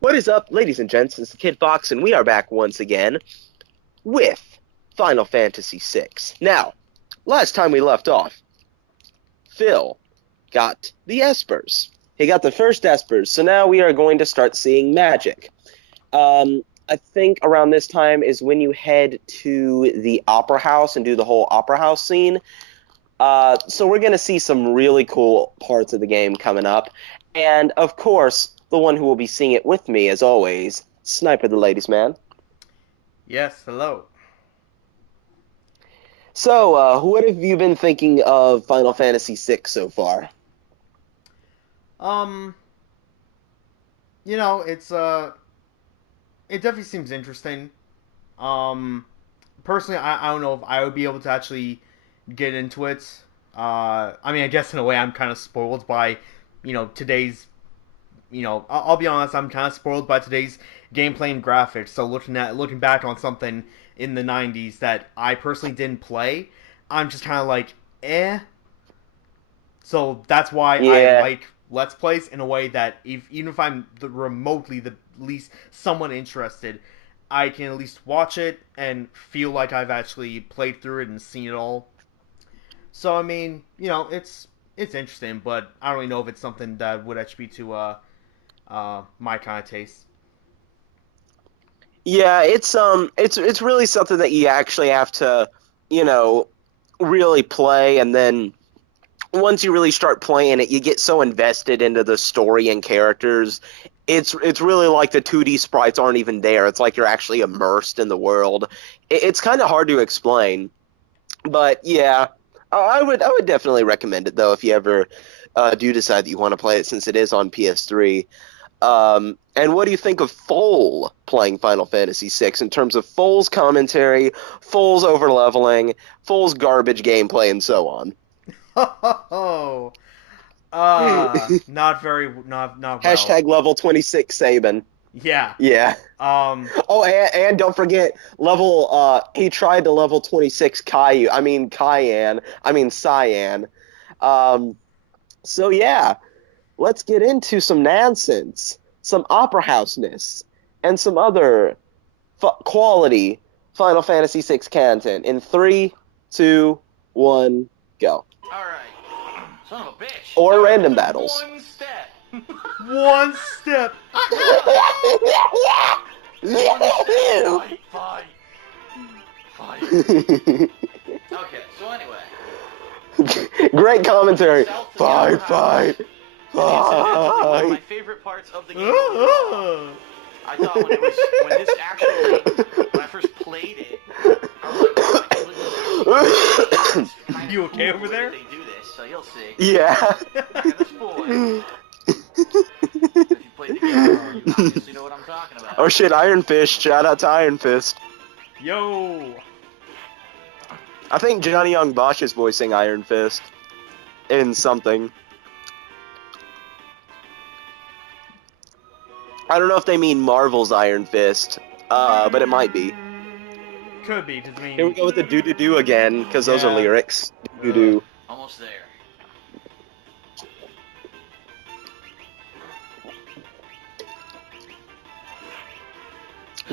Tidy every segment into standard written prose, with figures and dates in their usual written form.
What is up, ladies and gents? It's the Kid Fox, and we are back once again with Final Fantasy VI. Now, last time we left off, Phil got the Espers. He got the first Espers, so now we are going to start seeing magic. I think around this time is when you head to the Opera House and do the whole Opera House scene. So we're going to see some really cool parts of the game coming up. And, of course, the one who will be seeing it with me, as always, Sniper the Ladies Man. Yes, hello. So, what have you been thinking of Final Fantasy VI so far? Um, you know, it definitely seems interesting. Um, Personally, I don't know if I would be able to actually get into it. I mean, I guess in a way I'm kind of spoiled by, today's, I'll be honest, I'm kind of spoiled by today's gameplay and graphics. So looking back on something in the '90s that I personally didn't play, I'm just kind of like, eh. So that's why I Yeah, like Let's Plays in a way that even if I'm remotely the least somewhat interested, I can at least watch it and feel like I've actually played through it and seen it all. So I mean, it's interesting, but I don't really know if it's something that would actually be to my kind of taste. yeah, it's really something that you actually have to, you know, really play, and then once you really start playing it, you get so invested into the story and characters. It's really like the 2D sprites aren't even there. It's like you're actually immersed in the world. It's kind of hard to explain, but yeah, I would definitely recommend it though if you ever do decide that you want to play it since it is on PS3. And what do you think of Foal playing Final Fantasy VI in terms of Foal's commentary, Foal's overleveling, Foal's garbage gameplay, and so on? Oh, not well. Hashtag level 26 Saban. Yeah. Yeah. Um, Oh, and don't forget level. He tried to level 26 Caillou. I mean Cayenne. I mean Cyan. Um. So yeah, let's get into some nonsense, some opera houseness, and some other quality Final Fantasy VI content. In three, two, one, go. All right, son of a bitch. Or All right, random that's battles. one step. one step. One step. Fight, fight, fight. Okay, so anyway, Great commentary. south of the Fight, Upper House. fight, Incidentally, one of my fight. favorite parts of the game overall. I thought when I first played it, I was like, oh my goodness. It's kind of You okay cool over the way there? that they do this, so you'll see. Yeah. And this boy, if you played the game before, you obviously know what I'm talking about. Oh shit, Iron Fist. Shout out to Iron Fist. Yo. I think Johnny Young Bosch is voicing Iron Fist in something. I don't know if they mean Marvel's Iron Fist, but it might be. Could be, because I Here we mean, go with the doo-doo-doo again, because those are yeah. lyrics. Doo-doo. Almost there.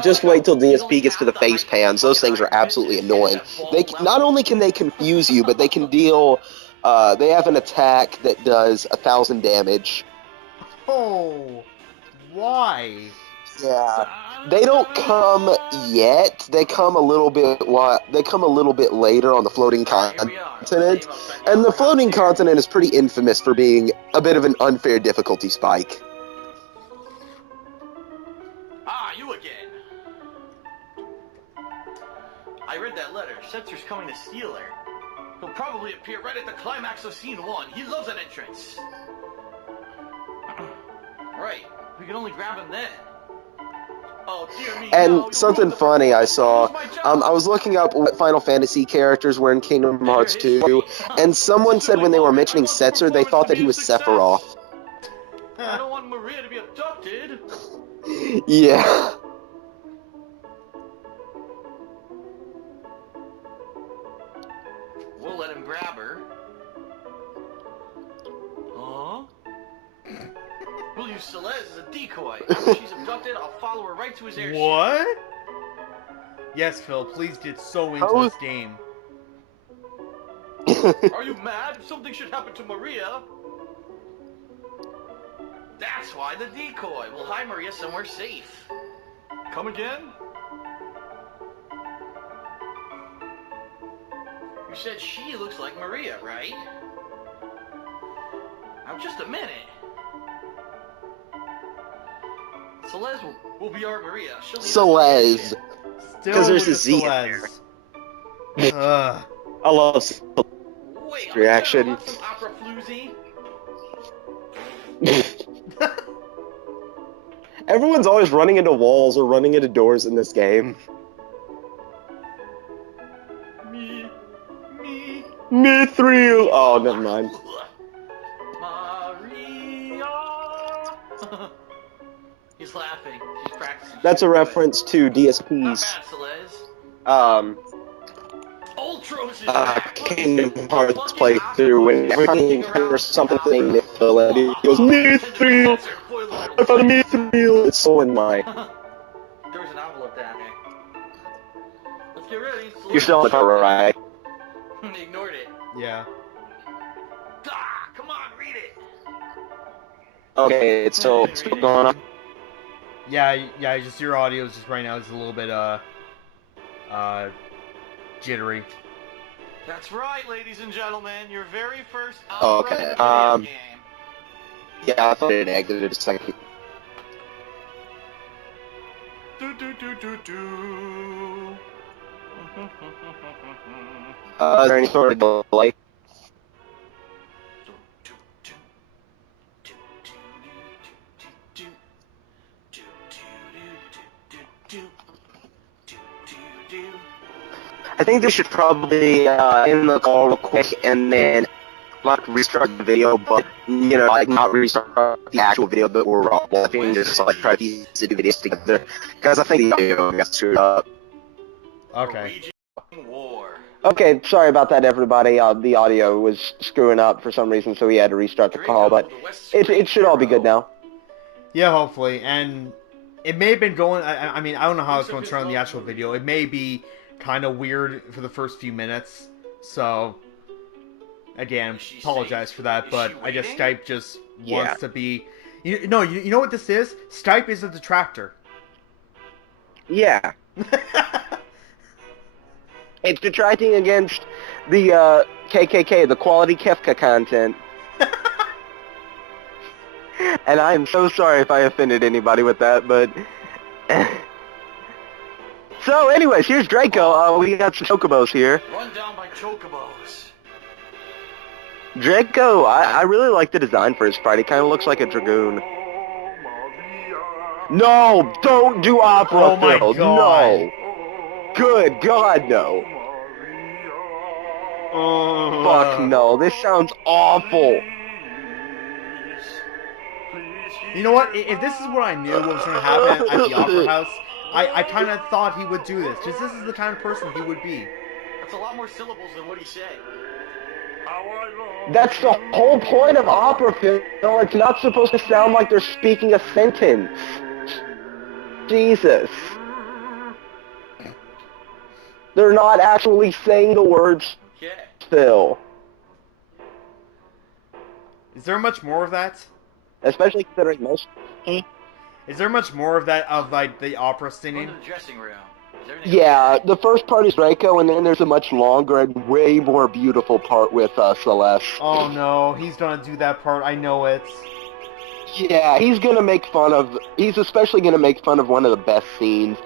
Just wait till DSP gets to the face pans. Those things are absolutely annoying. Not only can they confuse you, but they can deal. They have an attack that does 1,000 damage. Oh, why? Yeah, they don't come yet. They come a little bit. They come a little bit later on the floating continent, and the floating continent is pretty infamous for being a bit of an unfair difficulty spike. Ah, you again. I read that letter. Setzer's coming to steal her. He'll probably appear right at the climax of scene 1. He loves an entrance. Right. We can only grab him then. Oh, dear me. And No, something funny I saw, I was looking up what Final Fantasy characters were in Kingdom Hearts 2, and someone said when they were mentioning Setzer, they thought that he was Sephiroth. I don't want Maria to be abducted. Yeah. We'll let him grab her. Huh? We'll use Celeste as a decoy after she's abducted. abducted, I'll follow her right to his airship. What? Yes, Phil, please get so into How- this game. Are you mad? Something should happen to Maria. That's why the decoy. We'll hide Maria somewhere safe. Come again? You said she looks like Maria, right? Now, just a minute. Celeste will be our Maria. She'll lead us to the Celeste. airship. Still 'Cause there's with a the Z in Celeste. Ugh. I love Wait, reaction. Want some opera floozy? Everyone's always running into walls or running into doors in this game. Me. Mithril. Oh, never mind. Maria. He's laughing. He's practicing. That's a She's good. reference to Not DSP's bad, Celeste. Ultros is back. Kingdom Hearts playthrough when every time he hears something Mithril and he goes, Mithril! I found a Mithril! It's so annoying. There was an envelope down there. Let's get ready. You're still on the cover, right? They ignored it. Yeah. Ah, come on, read it. Okay, it's still going on. Yeah, just your audio is just right now is a little bit, jittery. That's right, ladies and gentlemen. Your very first Okay, video game. Yeah, I thought it exited a second. Do do do do do. Is there any sort of delay? I think they should probably end the call real quick and then like restart the video, but you know, like not restart the actual video that we're watching, just like try to piece the two videos together because I think the audio got screwed up. Okay. War. Okay, sorry about that, everybody. The audio was screwing up for some reason, so we had to restart the call, but it should all be good now. Yeah, hopefully. And it may have been going. I mean, I don't know how it's going to turn on the actual video. It may be kind of weird for the first few minutes. So, again, apologize for that. But I guess Skype just wants to be. You know what this is? Skype is a detractor. Yeah. It's detracting against the KKK, the quality Kefka content. And I am so sorry if I offended anybody with that, but... So, anyways, here's Draco. We got some chocobos here. Run down by chocobos. Draco, I really like the design for his sprite. He kind of looks like a dragoon. No, don't do opera, Oh my Phil. God. No. Good God, no. Fuck no, this sounds awful. You know what? If this is what I knew what was going to happen at the Opera House, I kind of thought he would do this. Because this is the kind of person he would be. That's a lot more syllables than what he said. That's the whole point of opera, Phil. It's not supposed to sound like they're speaking a sentence. Jesus. They're not actually saying the words, Yeah. Phil. Is there much more of that? Especially considering most... Is there much more of that, of like the opera Go singing? to the dressing room. Is everything Yeah, okay? the first part is Draco, and then there's a much longer and way more beautiful part with Celeste. Oh no, he's gonna do that part. I know it. Yeah, he's especially gonna make fun of one of the best scenes,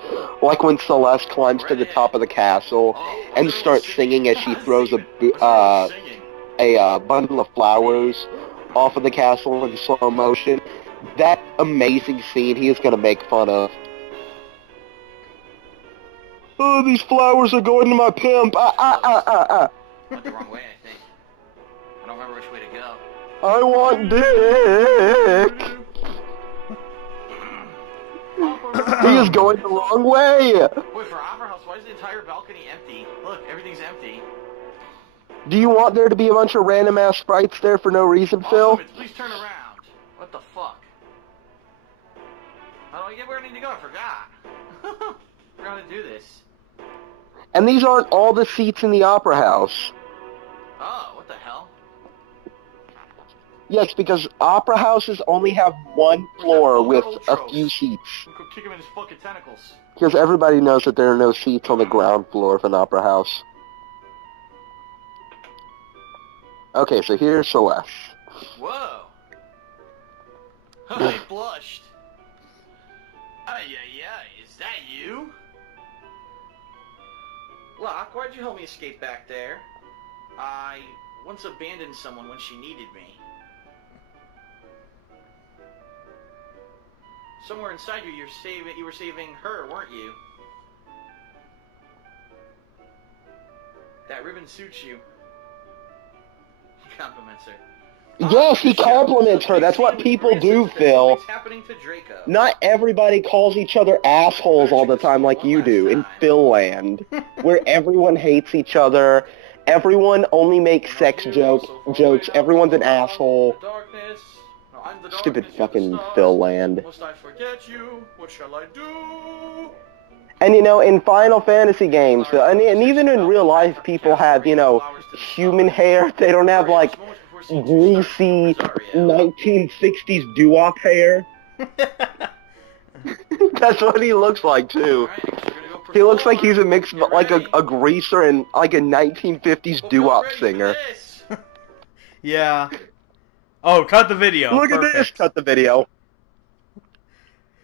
like when Celeste climbs to the top of the castle and starts singing as she throws a bundle of flowers off of the castle in slow motion. That amazing scene he is gonna make fun of. Oh, these flowers are going to my pimp. Went the wrong way, I think. I don't remember which way to go. I want dick. He is going the wrong way. Wait, for Opera House, why is the entire balcony empty? Look, everything's empty. Do you want there to be a bunch of random ass sprites there for no reason, Phil? Please turn around. What the fuck? How do yeah, where do I need to go? I forgot. Forgot to do this. And these aren't all the seats in the Opera House. Oh, what the hell? Yes, because Opera Houses only have one floor with a few Ultros? seats. We could kick him in his fucking tentacles. Because everybody knows that there are no seats on the ground floor of an Opera House. Okay, so here's Celeste. Whoa. I blushed. Ay, is that you? Locke, why'd you help me escape back there? I once abandoned someone when she needed me. Somewhere inside you, you were saving her, weren't you? That ribbon suits you. He compliments her. Yes, he compliments her. That's what people do, Phil. Something's happening to Draco. Not everybody calls each other assholes all the time like you do in Phil-land, where everyone hates each other, everyone only makes sex jokes, everyone's an asshole. Stupid fucking Phil-land. Must I forget you? What shall I do? And you know, in Final Fantasy games, and even in real life, people have, you know, human hair. They don't have, like, greasy 1960s doo-wop hair. That's what he looks like, too. He looks like he's a mix of, like, a greaser and, like, a 1950s doo-wop singer. Yeah. Oh, cut the video. Look Perfect. at this, cut the video.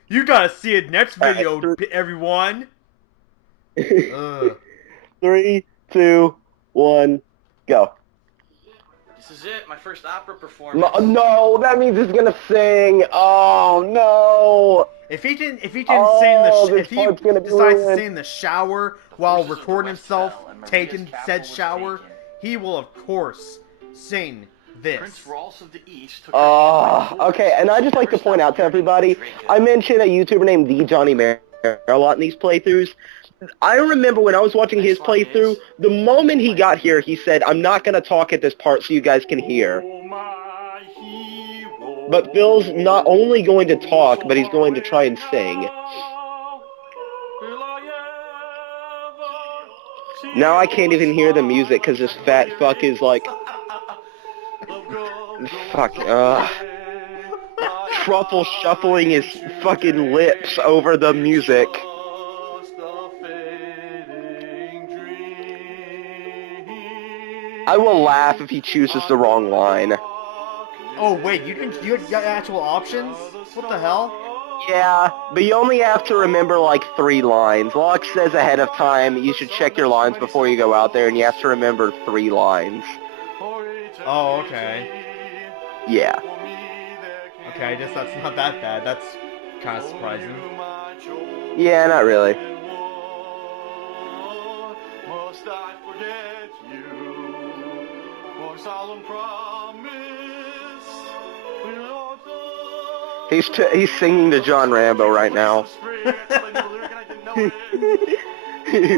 You gotta see it next video, Alright, everyone. 3, 2, 1, go. This is it, my first opera performance. No, that means he's gonna sing. Oh no! If he can sing if he decides to ruined. sing in the shower while recording himself taking said shower, he will of course sing this. Prince Rolf of the East took okay, and I just like to point out to everybody, I mentioned a YouTuber named The Johnny Mare a lot in these playthroughs. I remember when I was watching his playthrough, the moment he got here, he said, I'm not going to talk at this part so you guys can hear. But Phil's not only going to talk, but he's going to try and sing. Now I can't even hear the music because this fat fuck is like... truffle shuffling his fucking lips over the music. I will laugh if he chooses the wrong line. Oh wait, you got actual options? What the hell? Yeah, but you only have to remember like 3 lines. Locke says ahead of time you should check your lines before you go out there, and you have to remember 3 lines. Oh, okay. Yeah. Okay, I guess that's not that bad. That's kind of surprising. Yeah, not really. He's singing to John Rambo right now.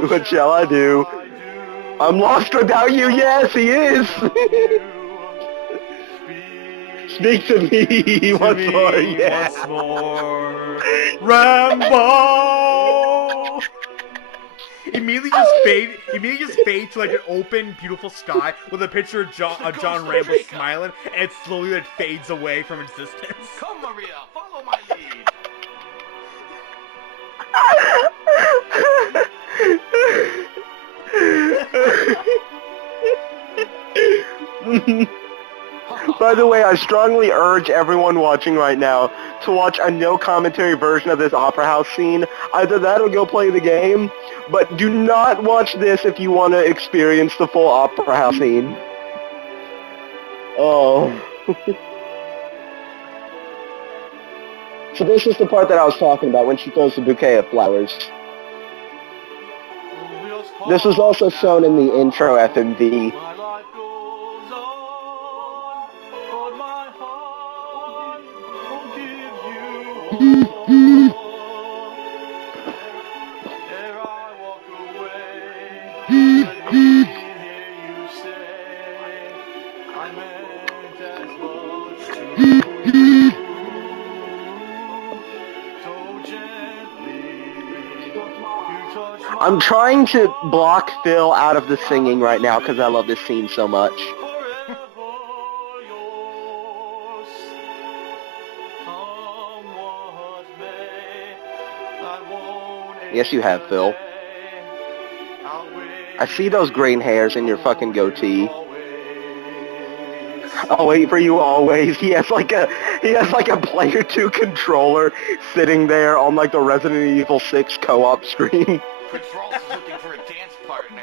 What shall I do? I'm lost without you. Yes, he is. Speak to me once more. Yeah. Once more, Rambo. Immediately just fade to like an open, beautiful sky with a picture of John Rambo smiling, and it slowly like fades away from existence. Come, Maria, follow my lead. By the way, I strongly urge everyone watching right now to watch a no-commentary version of this Opera House scene. Either that or go play the game, but do not watch this if you want to experience the full Opera House scene. Oh. So this is the part that I was talking about when she throws the bouquet of flowers. This was also shown in the intro FMV. So I'm trying to block Phil out of the singing right now because I love this scene so much. Yes, you have, Phil. I see those green hairs in your fucking goatee. I'll wait for you always. He has like a Player 2 controller sitting there on like the Resident Evil 6 co-op screen. Prince Ross is looking for a dance partner.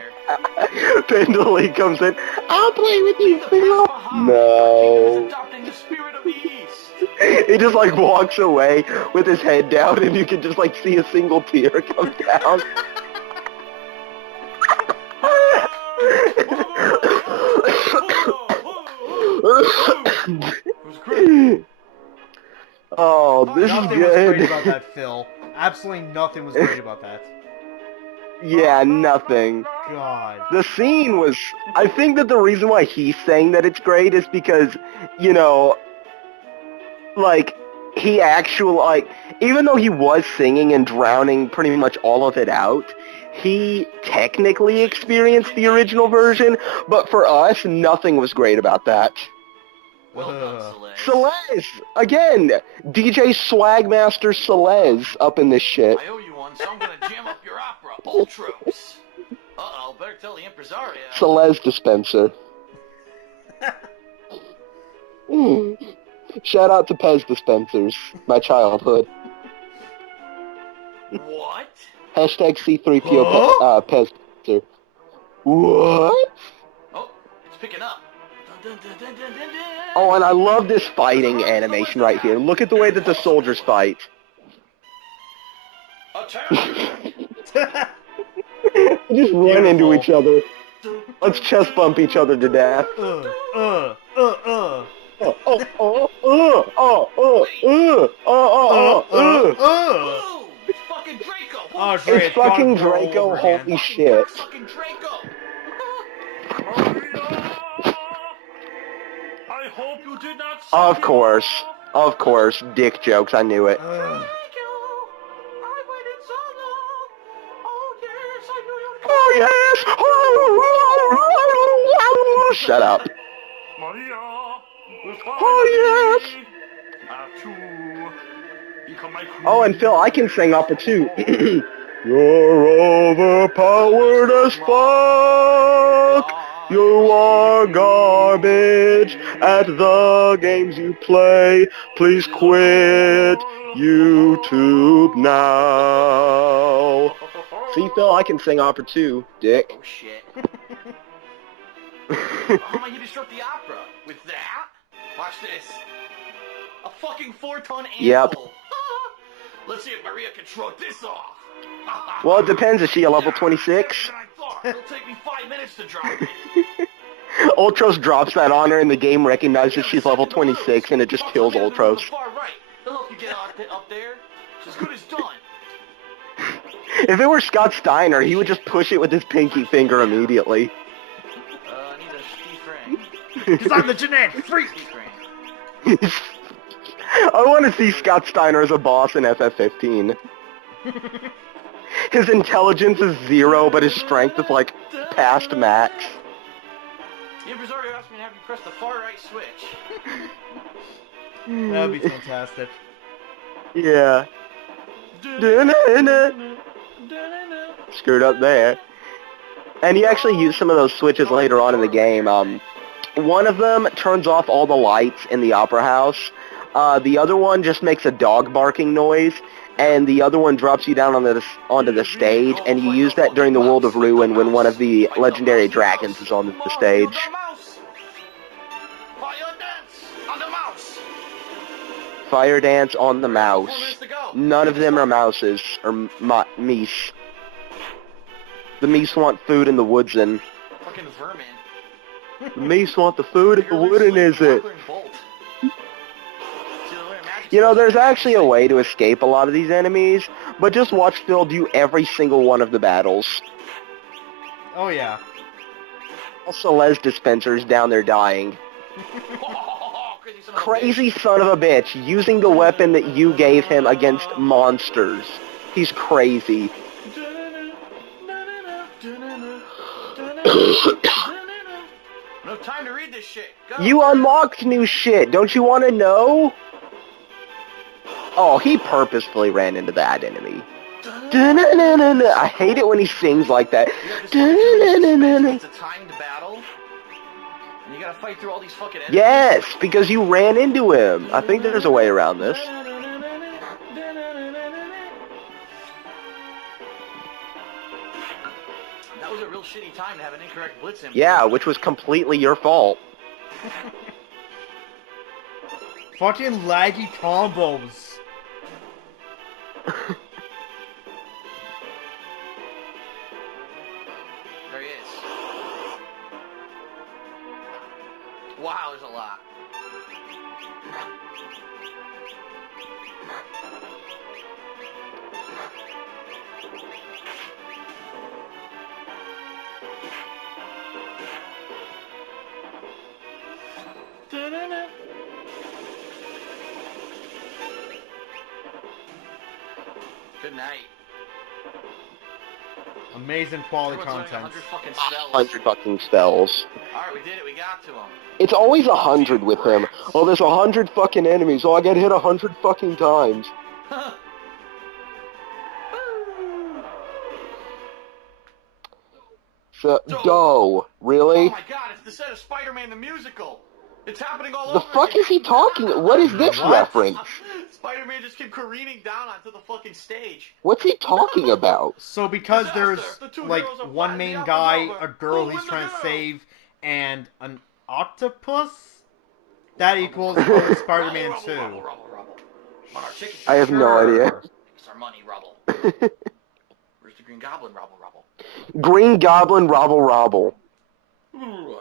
Pendley comes in. I'll play with you, Phil. No. Adopting the spirit of the East. He just like walks away with his head down, and you can just like see a single tear come down. Oh, this is Nothing was good. great about that, Phil. Absolutely nothing was great about that. Yeah, nothing. God. The scene was... I think that the reason why he's saying that it's great is because, you know, like, he actually, like, even though he was singing and drowning pretty much all of it out, he technically experienced the original version, but for us, nothing was great about that. Well done, Celeste. Celeste! Again! DJ Swagmaster Celeste up in this shit. I owe you one, so I'm gonna jam up your opera, Ultros. Uh-oh, better tell the impresario. Celeste dispenser. Shout out to Pez dispensers. My childhood. What? Hashtag C3PO Pez dispenser. What? Oh, it's picking up. Dun, dun, dun, dun, dun, dun. Oh, and I love this fighting animation right here. Look at the way that the soldiers fight. Attack! Just run into each other. Let's chest bump each other to death. Ooh, it's fucking Draco! Oh, It's great. fucking Gone for Draco, over again. holy shit. Fucking Draco! I hope you did not see Of course, dick jokes, I knew it. Ugh. Oh yes! Shut up. Maria, Oh, yes! have to become my queen. Oh, and Phil, I can sing opera too. You're overpowered as fuck. You are garbage at the games you play. Please quit YouTube now. See, Phil, I can sing opera too, dick. Oh shit. How am I gonna disrupt the opera? With that? Watch this. A fucking 4-ton anvil. Yep. Let's see if Maria can throw this off. Well, it depends. Is she a level 26? It'll take me 5 minutes to drop it. Ultros drops that on her and the game recognizes she's level 26 and it just kills Ultros. Far right. They'll help you get up there. It's as good as done. If it were Scott Steiner, he would just push it with his pinky finger immediately. I need a Steve Frank. Because I'm the genetic freak! Steve Frank. I want to see Scott Steiner as a boss in FF15. His intelligence is 0, but his strength is like past max. The impresario asked me to have you press the far right switch. That would be fantastic. Yeah. Screwed up there. And you actually use some of those switches later on in the game. One of them turns off all the lights in the opera house. The other one just makes a dog barking noise. And the other one drops you down onto the stage. And you use that during the World of Ruin when one of the legendary dragons is on the stage. Fire dance on the mouse. None of them are mouses, or meese. The meese want food in the woodsin. Fucking vermin. The meese want the food in the woodin, is it? You know, there's actually a way to escape a lot of these enemies, but just watch Phil do every single one of the battles. Oh, yeah. Also, Les Dispenser's down there dying. Crazy son of a bitch, using the weapon that you gave him against monsters. He's crazy. No time to read this shit. Go. You unlocked new shit. Don't you want to know? Oh, he purposefully ran into that enemy. I hate it when he sings like that. It's a timed battle. And you gotta fight through all these fucking enemies. Yes, because you ran into him. I think there's a way around this. That was a real shitty time to have an incorrect blitz in. Yeah, which was completely your fault. Fucking laggy combos. There he is. Wow, there's a lot. Good night. Amazing quality Everyone's learning content. 100 fucking spells. 100 fucking spells. Alright, we did it. We got to him. It's always 100 with him. Oh, there's 100 fucking enemies. Oh, I get hit 100 fucking times. So, go. Really? Oh my god, it's the set of Spider-Man the Musical. It's happening all The over fuck again. is he talking? What is this What? reference? Spider-Man just came careening down onto the fucking stage. What's he talking about? So because Disaster. there's The two like heroes are one fighting main the guy, opposite a girl over. he's Who trying win to the save, and an octopus, that equals probably Spider-Man Rubble, 2. rubble, rubble, rubble. But our chicken I have no Sure. idea. It's our money, rubble. Where's the Green Goblin, rubble, rubble? Green Goblin Robble Robble. Ooh.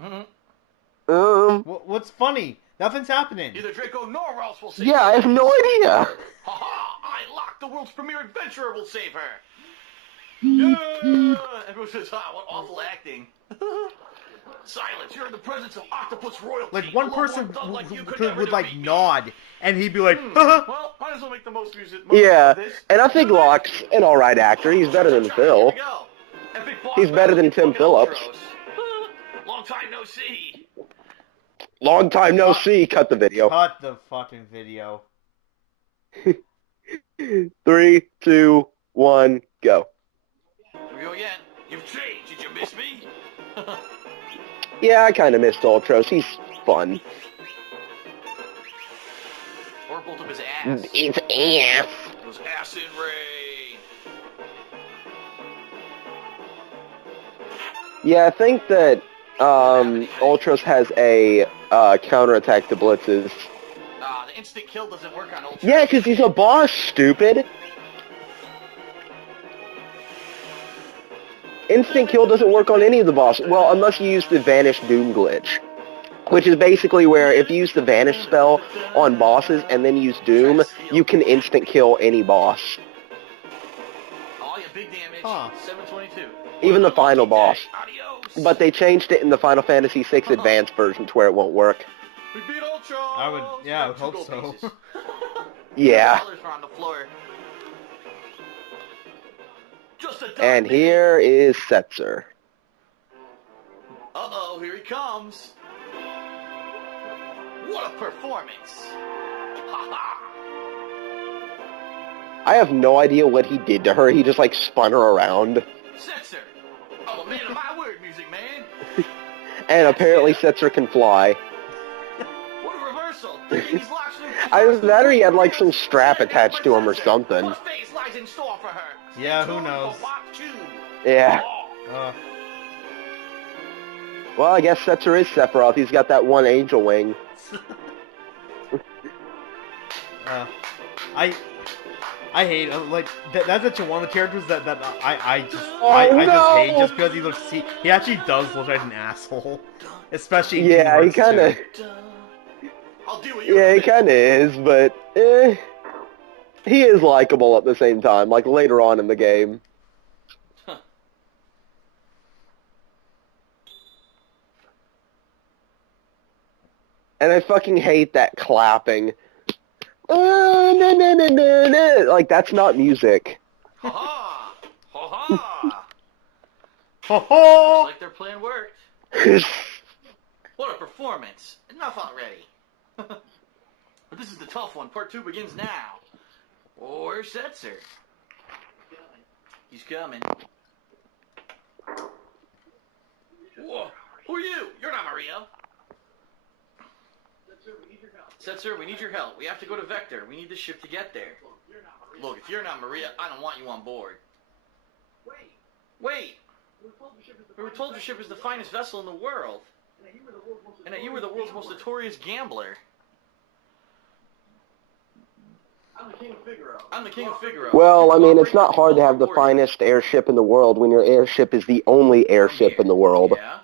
Mhm. What's funny? Nothing's happening. Either Draco nor else will save Yeah, I her. have no idea. Ha-ha! I locked the world's premier adventurer will save her. Yeah! Everyone says, what awful acting. Silence, you're in the presence of octopus royalty. Like one A loved person one done like you could would never like defeat me. nod, and he'd be like, Well, might as well make the most music. Yeah, of this. and I think Locke's an alright actor. He's better than Here Phil. we go. Epic boss He's better than battle, Tim fucking Phillips. outros. Long time no see. Long time no see. Cut the video. cut the fucking video. 3, 2, 1, go. Here we go again. You've changed. Did you miss me? Yeah, I kind of missed Ultros. He's fun. Or bolt up his ass. It's ass. It was acid rain. Yeah, I think that Ultros has a counterattack to blitzes. The instant kill doesn't work on Ultra. Yeah, because he's a boss, stupid. Instant kill doesn't work on any of the bosses. Well, unless you use the Vanish Doom glitch. Which is basically where if you use the Vanish spell on bosses and then use Doom, you can instant kill any boss. Oh, yeah, big damage. Huh. 722. Even the final boss. Adios. But they changed it in the Final Fantasy VI Advanced version to where it won't work. We beat Ultra. I would hope so. Yeah. Colors are on the floor. Just a dark And minute. here is Setzer. Uh-oh, here he comes. What a performance. Ha-ha. I have no idea what he did to her. He just like spun her around. Setzer. I'm a man of my word, music man. And apparently Setzer can fly. What a reversal. These locks are- Either that or he had like some strap attached to him or something. What fate lies in store for her? Stay Yeah, who tuned knows? for part 2. Yeah. Oh. Well, I guess Setzer is Sephiroth. He's got that one angel wing. I hate like that's such one of the characters that I just Oh, I just no! hate just because he actually does look like an asshole, especially in Yeah, he Kingdom Hearts kind of. 2. I'll deal with you. Yeah, he kind of is, but he is likable at the same time. Like later on in the game. And I fucking hate that clapping. Na, na, na, na, na. Like, that's not music. Ha-ha! Ha-ha! Ho Looks ho! like their plan worked. What a performance. Enough already. But this is the tough one. Part 2 begins now. Oh, where's Setzer? He's coming. Whoa. Who are you? You're not Maria. Setzer, we need your help. We have to go to Vector. We need this ship to get there. Look, if you're not Maria, I don't want you on board. Wait! We were told your ship is the finest vessel in the world. And that you were the world's most notorious gambler. I'm the King of Figaro. Well, I mean, it's not hard to have the finest airship in the world when your airship is the only airship in the world. Yeah?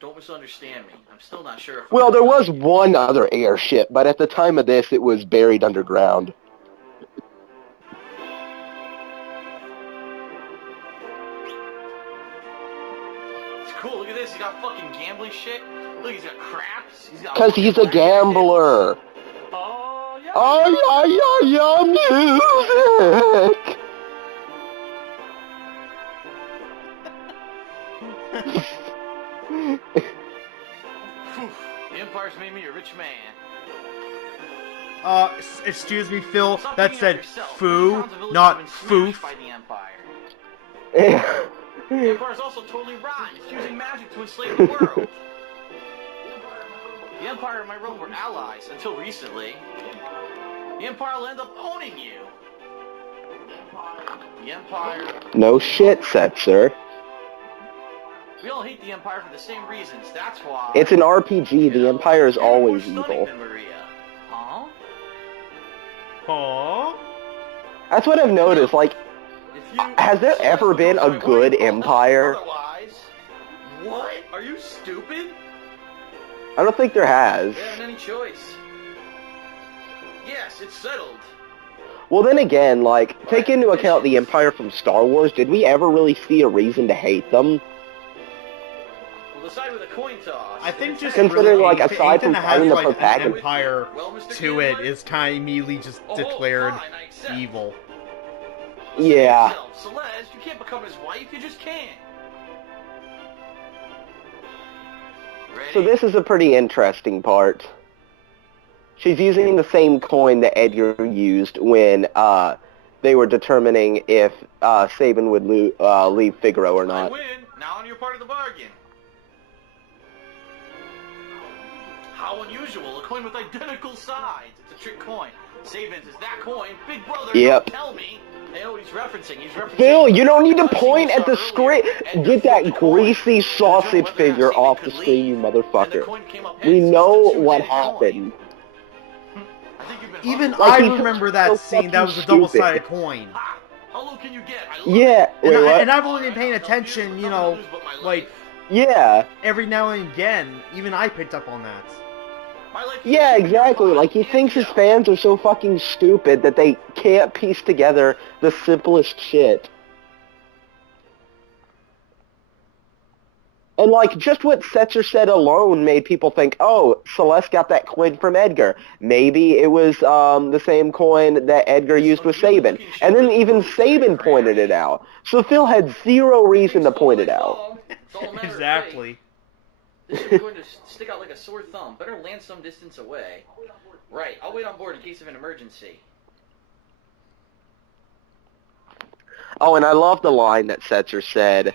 Don't misunderstand me. I'm still not sure if... Well, there was one other airship, but at the time of this, it was buried underground. It's cool. Look at this. He's got fucking gambling shit. Look, he's got craps. He's got... Because he's a gambler. Oh, yeah. Oh, yeah, music! The Empire's made me a rich man. Excuse me, Phil. Stop That beating on said yourself. foo, Towns and villages not have been smashed foof. by the Empire. The Empire's also totally rotten. It's using magic to enslave the world. The Empire and my realm were allies until recently. The Empire will end up owning you. The Empire... No shit, Setzer. We all hate the Empire for the same reasons. That's why... It's an RPG. The Empire is you're more always stunning evil. than Maria. Huh? Huh? That's what I've noticed. Like, If you... has there ever been a good Empire? Otherwise... What? Are you stupid? I don't think there has. They haven't any choice. Yes, it's settled. Well, then again, like, take into account the Empire from Star Wars, did we ever really see a reason to hate them? We'll decide with a coin toss. I think just Considering, really, like, aside anything from that fighting has the like an protagonist. empire Well, Mr. to it Gambler? is kind of immediately just Oh, declared fine, I accept. evil. Listen to Yeah. yourself, Celeste, you can't become his wife, you just can't. Ready? So this is a pretty interesting part. She's using the same coin that Edgar used when they were determining if Sabin would leave Figaro or I not. win. Now you're part of the bargain. How unusual. A coin with identical sides. It's a trick coin. Sabin's is that coin. Big brother, Yep. don't tell me. I know what he's referencing. He's referencing... Phil, you don't need to the cutscene point we at the saw script. earlier. Get Edgar flipped that the coin. greasy sausage Whether or not figure Sabin off the could screen, you leave. And the motherfucker. coin came up We heads, know so it's a what two-headed coin. happened. I think you've been Even hustled. Like, I he's remember so that scene. That fucking was a double-sided stupid. coin. Ha! How low can you get? I love Yeah, it. wait, what? And I've only been paying attention, you know, like My every now and again. Even I picked up on that. life Yeah, is exactly. fun. Like, he thinks his fans are so fucking stupid that they can't piece together the simplest shit. And, like, just what Setzer said alone made people think, oh, Celeste got that coin from Edgar. Maybe it was the same coin that Edgar used with Sabin. And then even Sabin pointed it out. So Phil had zero reason to point it out. It's all a matter of Exactly. faith. This is going to stick out like a sore thumb. Better land some distance away. Right, I'll wait on board in case of an emergency. Oh, and I love the line that Setzer said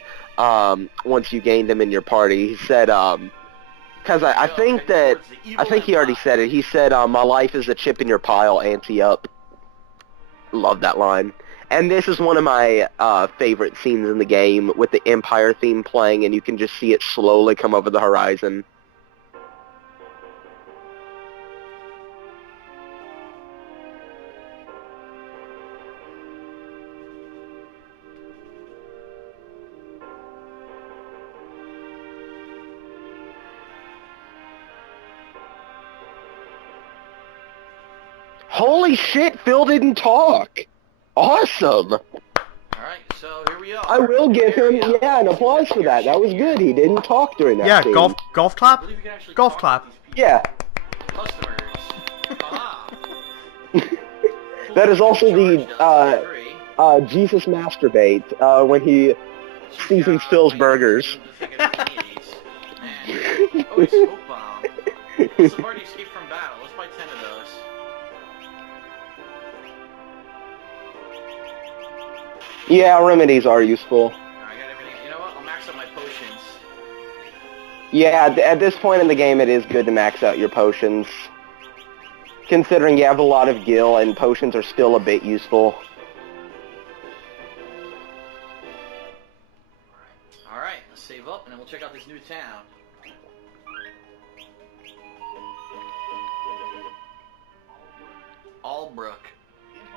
once you gained him in your party. He said, because I think he already said it. He said, my life is a chip in your pile, ante up. Love that line. And this is one of my favorite scenes in the game with the Empire theme playing, and you can just see it slowly come over the horizon. Holy shit, Phil didn't talk! Awesome! Alright, so here we are. I will give him, yeah, an applause for that. That was good. He didn't talk during that Yeah, scene. golf I clap. believe you can actually Golf talk clap. to these people. Yeah. Customers. Aha. That is also Charge the does free. Jesus masturbate when he Susan Spill's burgers. Man. Oh, it's smoke bomb. It's the party escape from battle. Let's buy 10 of those. Yeah, remedies are useful. Alright, I got everything. You know what? I'll max out my potions. Yeah, at this point in the game, it is good to max out your potions. Considering you have a lot of gil, and potions are still a bit useful. Alright, let's save up and then we'll check out this new town. Albrook.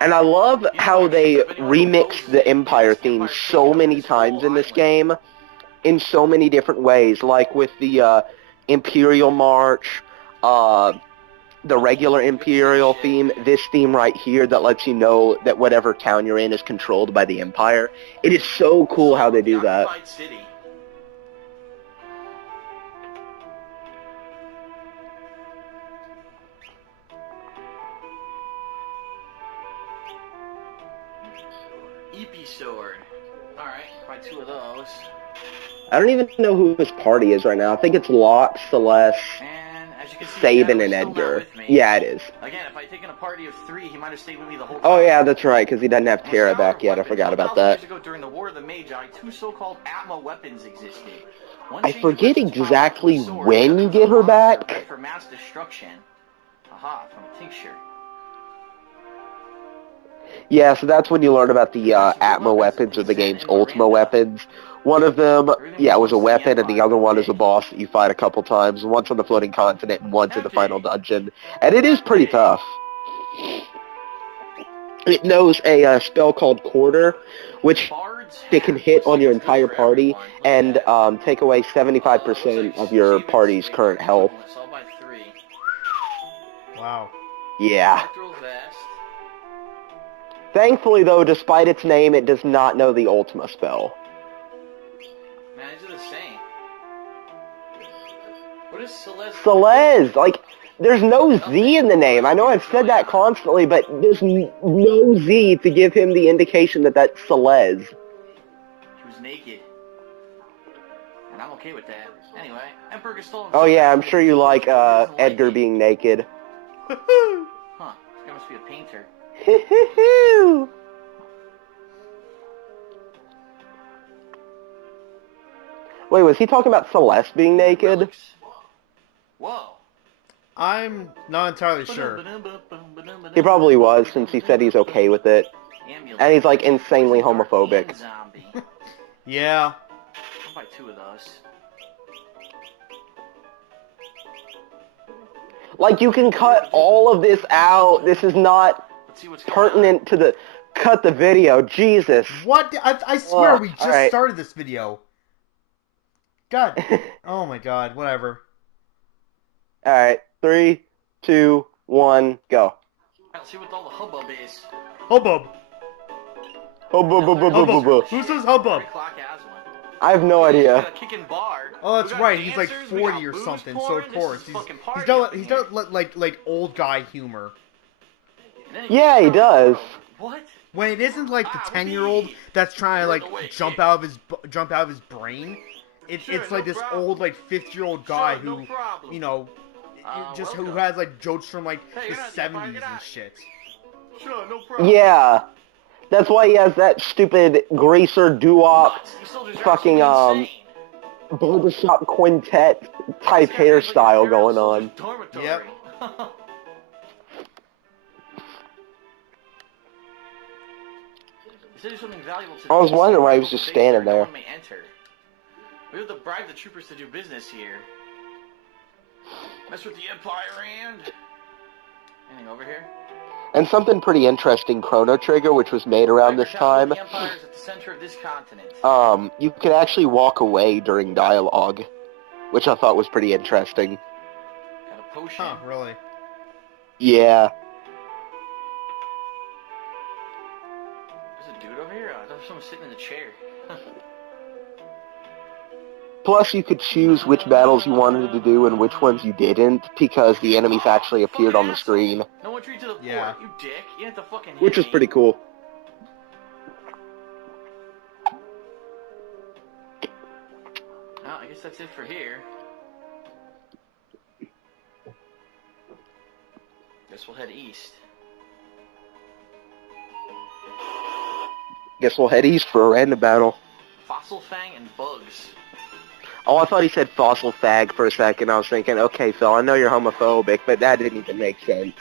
And I love how they remix the Empire theme so many times in this game, in so many different ways, like with the Imperial March, the regular Imperial theme, this theme right here that lets you know that whatever town you're in is controlled by the Empire. It is so cool how they do that. Occupied City. EP sword. Alright, buy 2 of those. I don't even know who his party is right now. I think it's Locke, Celeste, And as you can see, Sabin, Shadow and is still not Edgar. with me. Yeah, it is. Again, if I take in a party of 3, he might have stayed with me the whole time. Oh yeah, that's right, because he doesn't have And Terra with our back yet. I weapons, forgot about 1,000 that. years ago, during the War of the Magi, 2 so-called Atma weapons existed. One I changed forget the person's exactly power to a sword, when the you other get her was a monster back. ready for mass destruction. Aha, from a tincture. Yeah, so that's when you learn about the Atma weapons, or the game's Ultima weapons. One of them, yeah, was a weapon, and the other one is a boss that you fight a couple times, once on the floating continent and once in the final dungeon. And it is pretty tough. It knows a spell called Quarter, which it can hit on your entire party and take away 75% of your party's current health. So I'll buy 3. Wow. Yeah. Electro vest. Thankfully, though, despite its name, it does not know the Ultima spell. Man, these are the same. What is Celeste? Celeste! Like, there's no Z in the name. I know I've said that constantly, but there's no Z to give him the indication that that's Celeste. She was naked. And I'm okay with that. Anyway, Emperor Gustave. Oh yeah, I'm sure you like Edgar being naked. Huh, this guy must be a painter. Wait, was he talking about Celeste being naked? Relics. Whoa. I'm not entirely sure. He probably was, since he said he's okay with it. Amulet. And he's, like, insanely homophobic. And zombie. Yeah. I'll buy 2 of those. Like, you can cut all of this out. This is not Let's see what's going on. pertinent to the... Cut the video. Jesus. What? I swear Ugh, we just alright. started this video. God. Oh my god. Whatever. Alright, 3, 2, 1, go. Let's see what all the hubbub is. Hubbub. Hubbub. Who says hubbub? Every clock has one. I have no We idea. got a kicking bard. Oh, that's We got right. He's like dancers, we 40 got or booze something, so pouring. of This course is he's fucking he's party done up in he's here. done like old guy humor. And then Yeah, he gets does. What? When it isn't like the Ah, 10-year-old whoopee. that's trying to You're like in the way, jump kid. out of his brain. Sure, It's no like this problem. old like 50-year-old guy Sure, no who problem. you know just who welcome. has like jokes from like Hey, the you're not the Empire, 70s get and out. shit. Sure, no problem. Yeah. That's why he has that stupid greaser doo-wop Nuts. These soldiers are fucking, absolutely insane. barbershop quintet type This guy has, like, hairstyle a going Imperial on. soldier's dormitory. Yep. He said there's something valuable to I was the wondering why he was local just base standing where no there. one may enter. We have to bribe the troopers to do business here. Mess with the Empire and... Anything over here? And something pretty interesting, Chrono Trigger, which was made around this time, The Empire is at the center of this continent. you could actually walk away during dialogue, which I thought was pretty interesting. Got a potion. Huh, really? Yeah. There's a dude over here? I thought someone was sitting in the chair. Plus, you could choose which battles you wanted to do and which ones you didn't, because the enemies actually appeared on the screen, No one treat to the poor, Yeah. you dick. You have to fucking hit which was me. pretty cool. guess that's it for here. Guess we'll head east. Guess we'll head east for a random battle. Fossil Fang and Bugs. Oh, I thought he said fossil fag for a second. I was thinking, okay, Phil, I know you're homophobic, but that didn't even make sense.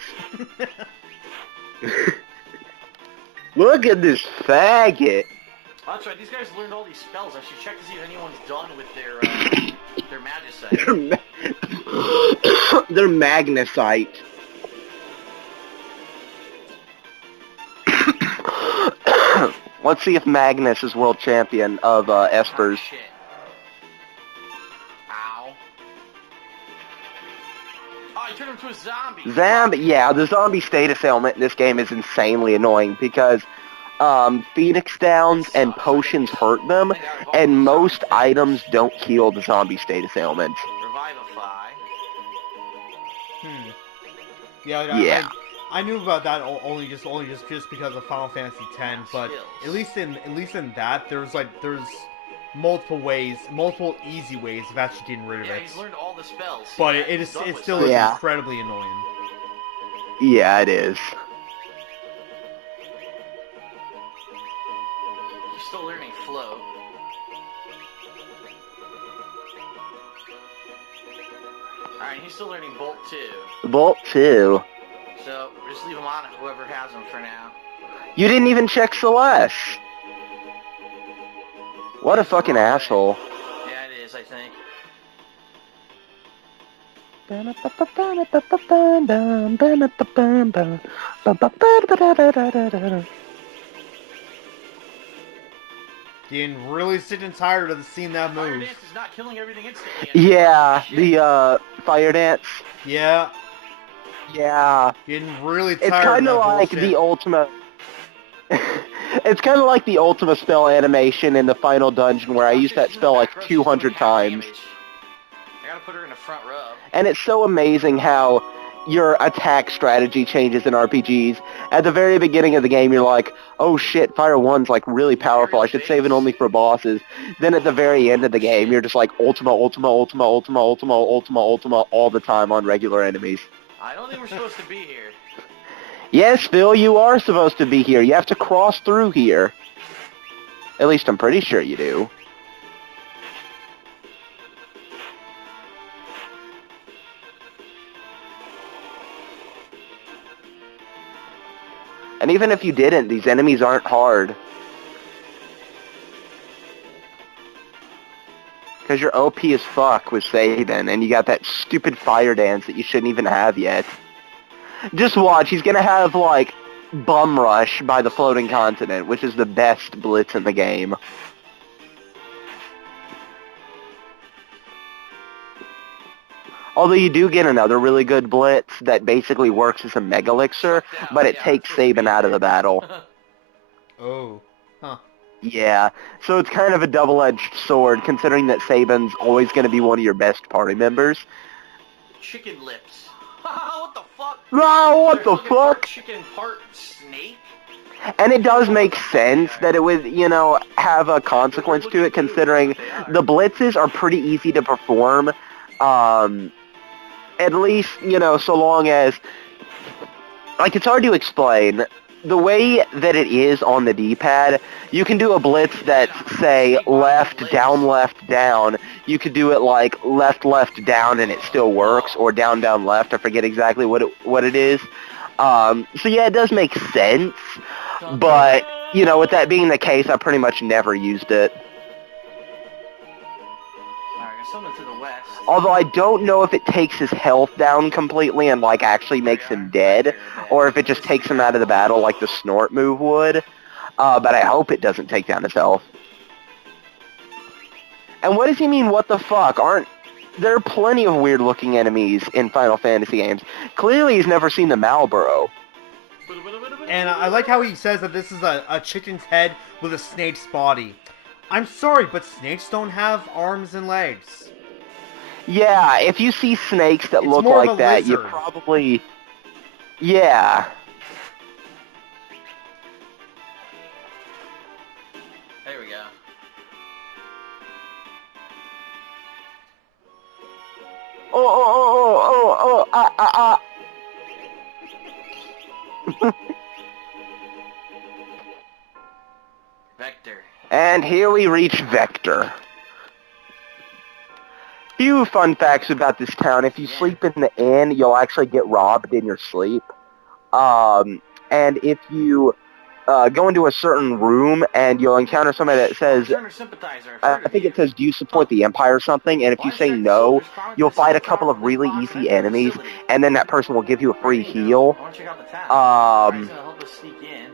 Look at this faggot. Oh, that's right. These guys learned all these spells. I should check to see if anyone's done with their magicite. They're magnesite. Let's see if Magnus is world champion of Espers. Oh, shit. Ow. Oh, he turned him into a zombie. Zombie, yeah, the zombie status ailment in this game is insanely annoying because Phoenix Downs and potions hurt them, and most items don't heal the zombie status ailment. Revivify. Yeah. I knew about that only just because of Final Fantasy X, but at least in that there's multiple easy ways of actually getting rid of Yeah, it. he's learned all the spells. But Yeah, it he's done with still stuff. is Yeah. incredibly annoying. Yeah, it is. He's still learning float. Alright, he's still learning bolt too. Bolt 2. So, just leave him on whoever has him for now. You didn't even check Celeste. What a fucking asshole. Yeah, it is, I think. Getting really sick and tired of seeing that Fire move. Dance is not killing everything instantly anymore. Yeah, Shit. the fire dance. Yeah, Yeah. getting really It's tired kind of of that like bullshit. the Ultima. It's kind of like the Ultima spell animation in the final dungeon where I Oh, used shit, that she's in the spell like back row, she's doing 200 half times. damage. I gotta put her in the front row. And it's so amazing how your attack strategy changes in RPGs. At the very beginning of the game, you're like, oh shit, Fire 1's like really powerful, I should save it only for bosses. Then at the very end of the game, you're just like Ultima, Ultima, Ultima, Ultima, Ultima, Ultima, Ultima all the time on regular enemies. I don't think we're supposed to be here. Yes, Phil, you are supposed to be here. You have to cross through here. At least I'm pretty sure you do. And even if you didn't, these enemies aren't hard. Because you're OP as fuck with Satan, and you got that stupid fire dance that you shouldn't even have yet. Just watch, he's gonna have, like, Bum Rush by the Floating Continent, which is the best blitz in the game. Although you do get another really good blitz that basically works as a Mega Elixir, but it takes Sabin out of the battle. Oh, huh. Yeah, so it's kind of a double-edged sword, considering that Sabin's always going to be one of your best party members. Chicken lips. What the fuck? Oh, what They're the fucking part fuck? chicken, part snake? And it does make sense that it would, you know, have a consequence to it, considering the blitzes are pretty easy to perform. At least, you know, so long as... Like, it's hard to explain. The way that it is on the D-pad, you can do a blitz that's, say, left, down. You could do it, like, left, down, and it still works, or down, left. I forget exactly what it is. So, yeah, it does make sense. But, you know, with that being the case, I pretty much never used it. Alright, there's something to the west. Although I don't know if it takes his health down completely and, like, actually makes him dead, or if it just takes him out of the battle like the Snort move would. But I hope it doesn't take down his health. And what does he mean, what the fuck? There are plenty of weird-looking enemies in Final Fantasy games. Clearly he's never seen the Malboro. And I like how he says that this is a chicken's head with a snake's body. I'm sorry, but snakes don't have arms and legs. Yeah, if you see snakes that It's look more of like a that, you lizard. probably... Yeah. There we go. Vector. And here we reach Vector. Few fun facts about this town. If you sleep in the inn, you'll actually get robbed in your sleep. And if you go into a certain room and you'll encounter somebody that says, Turner sympathizer. I think it says, do you support the Empire or something? And if you say no, you'll fight a couple of really easy enemies, and then that person will give you a free heal.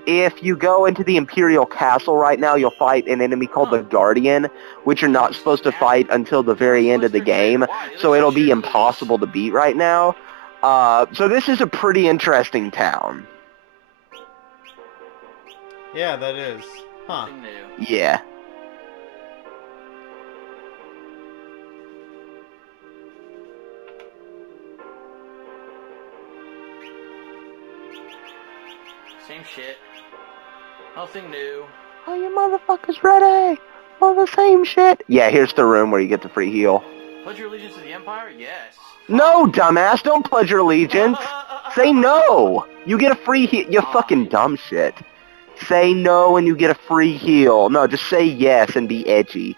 If you go into the Imperial Castle right now, you'll fight an enemy called the Guardian, which you're not supposed to fight until the very end of the game, so it'll be impossible to beat right now. So this is a pretty interesting town. Yeah, that is. Huh. Yeah. Same shit. Nothing new. Are you motherfuckers ready? For the same shit? Yeah, here's the room where you get the free heal. Pledge your allegiance to the Empire? Yes. No, dumbass, don't pledge your allegiance. Say no. You get a free heal. You fucking dumb shit. Say no and you get a free heal. No, just say yes and be edgy.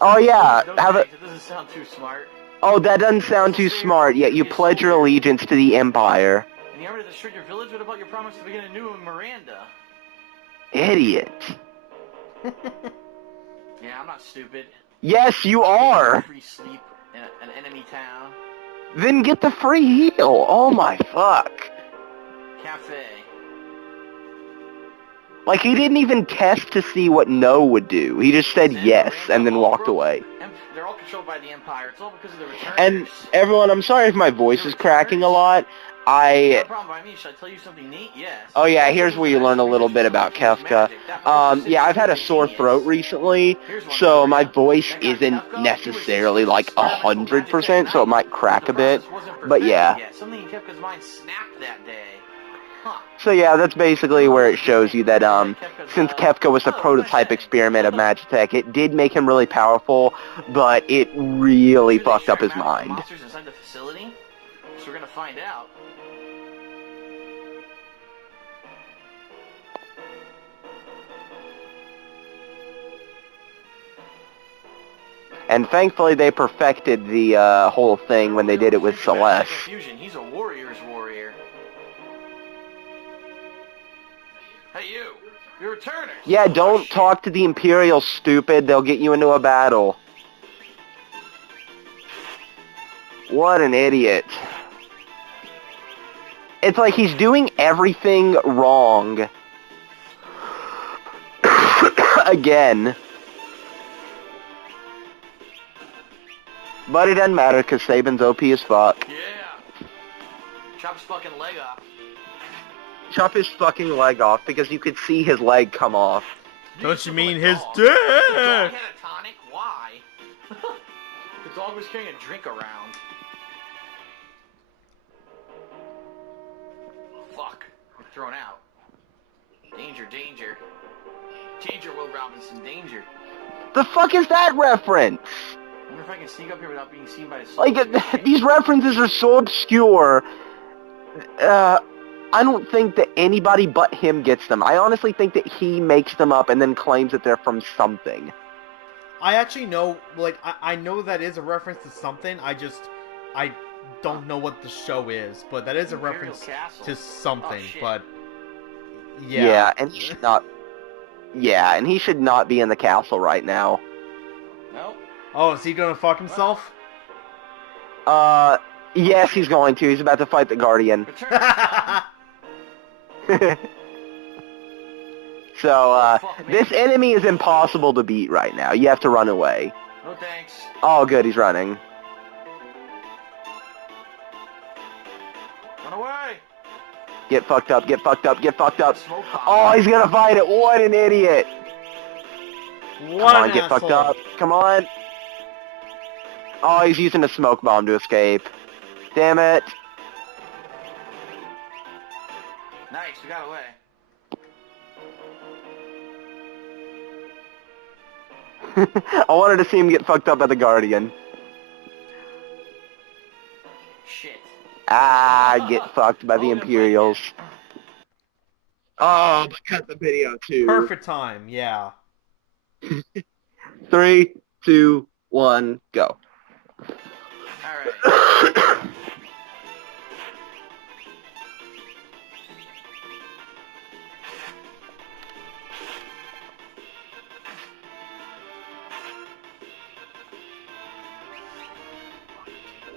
Oh yeah, have a... It doesn't sound too smart. Oh, that doesn't sound too smart. Yet you pledge your allegiance to the Empire. And the army destroyed your village? What about your promise to begin anew in Miranda? Idiot. Yeah, I'm not stupid. Yes, you are. Free sleep in an enemy town. Then get the free heal. Oh my fuck. Cafe. Like, he didn't even test to see what no would do. He just said yes and then walked away. They're all controlled by the Empire. It's all because of the returners. And everyone, I'm sorry if my voice is cracking a lot. No problem by me. Should I tell you something neat? Yes. Oh yeah, here's where you learn a little bit about Kefka. Yeah, I've had a sore throat recently, so my voice isn't necessarily like 100%, so it might crack a bit. But yeah. Something in Kefka's mind snapped that day. So yeah, that's basically where it shows you that since Kefka was the prototype experiment of Magitech, it did make him really powerful, but it really fucked up his mind. Monsters inside the facility? So we're gonna find out. And thankfully they perfected the whole thing when they did it with Celeste. He's a warrior's warrior. Hey you! You're returners! Yeah, don't talk to the Imperials, stupid. They'll get you into a battle. What an idiot. It's like he's doing everything wrong. Again. But it doesn't matter, because Saban's OP as fuck. Yeah! Chop his fucking leg off. Chop his fucking leg off, because you could see his leg come off. Don't you mean his dick? The dog had a tonic? Why? The dog was carrying a drink around. Fuck. We're thrown out. Danger, danger. Danger, Will Robinson, danger. The fuck is that reference? I wonder if I can sneak up here without being seen by the Like, these references are so obscure. I don't think that anybody but him gets them. I honestly think that he makes them up and then claims that they're from something. I actually know, like, I know that is a reference to something, I don't know what the show is, but that is a reference to something, but, yeah. Yeah, and he should not, and he should not be in the castle right now. Nope. Oh, is he gonna fuck himself? Yes, he's going to. He's about to fight the Guardian. So, this enemy is impossible to beat right now. You have to run away. No thanks. Oh, good, he's running. Run away! Get fucked up, get fucked up, get fucked up. Oh, he's gonna fight it. What an idiot. Come on, get fucked up. Come on. Oh, he's using a smoke bomb to escape. Damn it. Nice, we got away. I wanted to see him get fucked up by the Guardian. Shit. Ah, get fucked by the Imperials. Oh, but cut the video too. Perfect time, yeah. 3, 2, 1, go. Alright.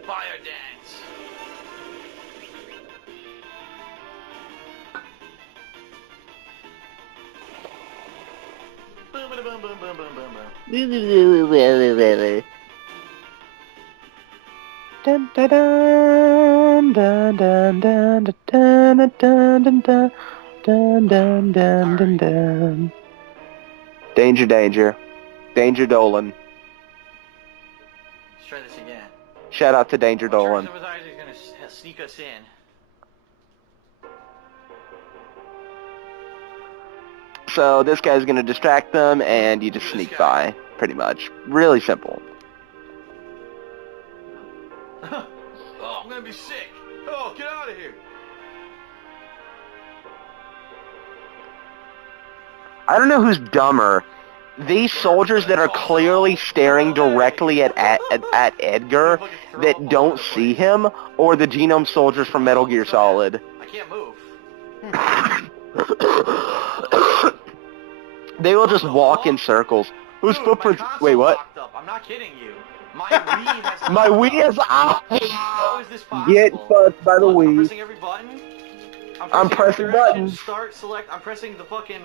Fire dance. Boom, boom, boom, boom, boom, boom, boom. Dun, dun, dun, dun, dun, dun, dun, dun, dun, dun, dun, dun, dun, dun, dun. Danger, danger. Danger Dolan. Let's try this again. Shout out to Danger Well, Dolan. Charles Isaac is gonna sneak us in. So this guy's gonna distract them, and you just sneak by, pretty much. Really simple. Oh, I'm gonna be sick. Oh, get out of here. I don't know who's dumber. These soldiers that are clearly staring directly at Edgar that don't see him, or the genome soldiers from Metal Gear Solid. I can't move. They will just walk in circles. Whose Dude, footprints? my console's Wait, what? locked up. I'm not kidding you. My Wii has My Wii is off. How is this possible? Get fucked by the Look, I'm Wii. pressing every button. I'm pressing direction, buttons. Start, select. I'm pressing the fucking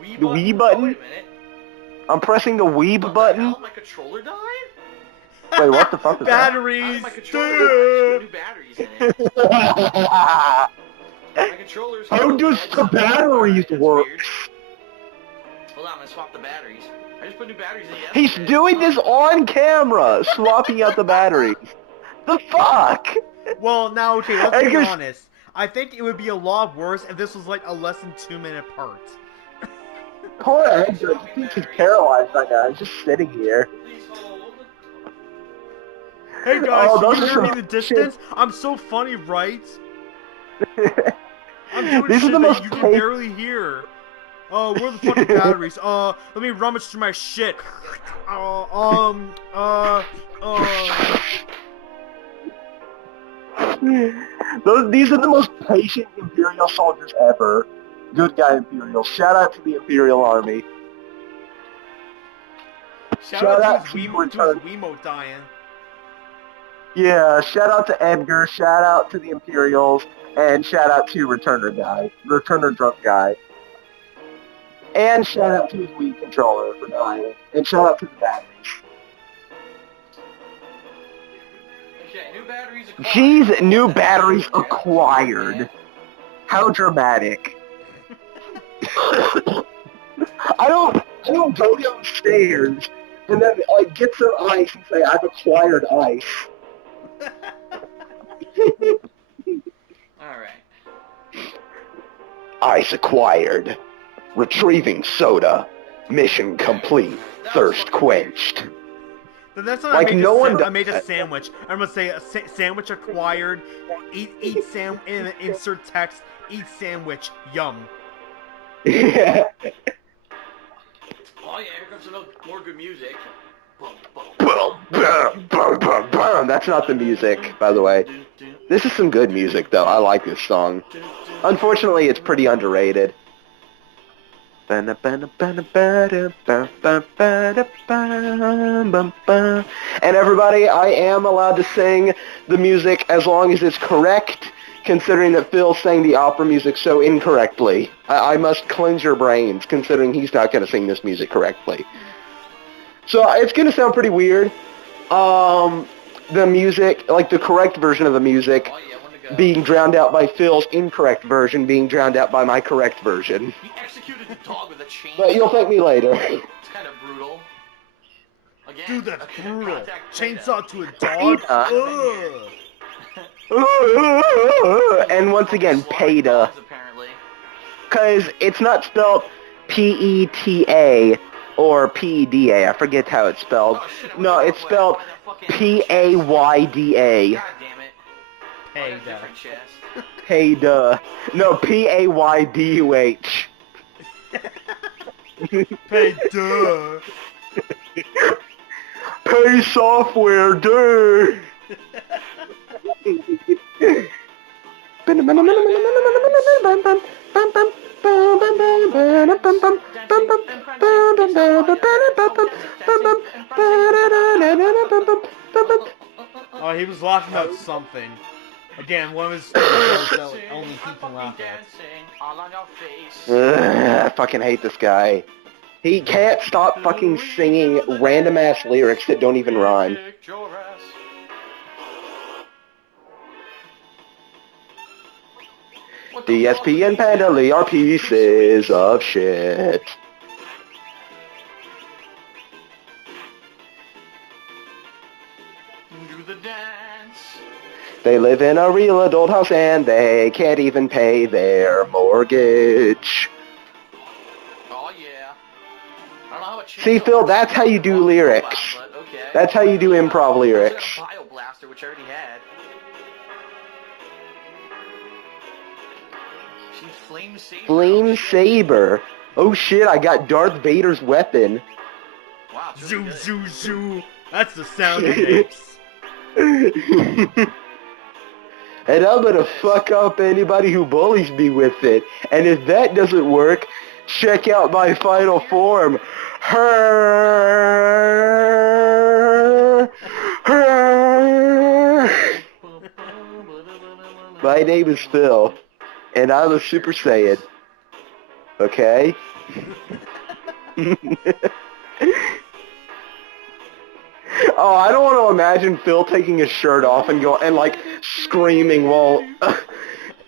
Wii The button. Wii button? Oh, wait a minute. I'm pressing the Weeb What button. the hell? My controller died? Wait, what the fuck is that? Batteries, My controller died. I just put new batteries in it. My controller's How does the batteries That's work? weird. Hold on, I'm gonna swap the batteries. I just put new batteries in it. He's doing this on camera, swapping out the batteries. The fuck? Well, now, okay, let's be Edgar's- honest. I think it would be a lot worse if this was like a less than 2-minute part. Poor Edgar, he thinks he's paralyzed right now. He's just sitting here. Please hold. Hey guys, Oh, can those you are hear me in some the distance? I'm so funny, right? I'm doing These are shit the that most you can pa- barely hear. Oh, where are the fucking batteries? Let me rummage through my shit. These are the most patient Imperial soldiers ever. Good guy Imperial. Shout out to the Imperial Army. Shout out to to his Return. Wiimote dying. Yeah, shout out to Edgar, shout out to the Imperials, and shout out to Returner Drunk Guy. And shout out to his Wii controller for dying. And shout out to the batteries. Okay, new batteries acquired. Jeez, new batteries acquired. How dramatic. I don't go downstairs and then like get some ice and say I've acquired ice. Alright. Ice acquired. Retrieving soda. Mission complete. Thirst quenched. The next time Like, no one I made a does- sandwich. I'm gonna say a sandwich acquired. Eat insert text. Eat sandwich. Yum. Yeah. Oh yeah, here comes some more good music. Boom, boom. Boom, boom, boom, boom, boom. That's not the music, by the way. This is some good music, though. I like this song. Unfortunately, it's pretty underrated. And everybody, I am allowed to sing the music as long as it's correct, considering that Phil sang the opera music so incorrectly. I must cleanse your brains, considering he's not going to sing this music correctly. So it's going to sound pretty weird. The music, like the correct version of the music, Oh yeah, I wanna go. being drowned out by Phil's incorrect version, being drowned out by my correct version. He executed the dog with a chainsaw. But you'll thank me later. It's kind of brutal. Again, Dude, that's okay, brutal. contact Chainsaw to a dog. Ugh. And once again, Slaughtering PETA. dogs, apparently. Because it's not spelled P-E-T-A or P-E-D-A. I forget how it's spelled. Oh, shit, I went No, the it's wrong way. spelled I went that fucking P-A-Y-D-A. God damn it. I went a PETA. different chest. Hey, duh. No, Payduh. Pay duh. Pay software, duh. Oh, he was laughing at something. Again, one of his jokes that only he can laugh at. All on your face. I fucking hate this guy. He can't stop fucking singing random ass lyrics that don't even rhyme. DSP and Pandalay are pieces of shit. Do the dance. They live in a real adult house and they can't even pay their mortgage. Oh yeah. I don't know how it See, Phil, that's how you do lyrics. Okay. That's how you do improv I lyrics. was in a bio blaster, which I already had. She's Flame Saber. Flame Saber. Oh shit, I got Darth Vader's weapon. Wow, it's Zoo, really good. zoo, zoo. That's the sound it makes. And I'm gonna fuck up anybody who bullies me with it. And if that doesn't work, check out my final form. Her. My name is Phil, and I'm a Super Saiyan. Okay? Oh, I don't want to imagine Phil taking his shirt off and like screaming while.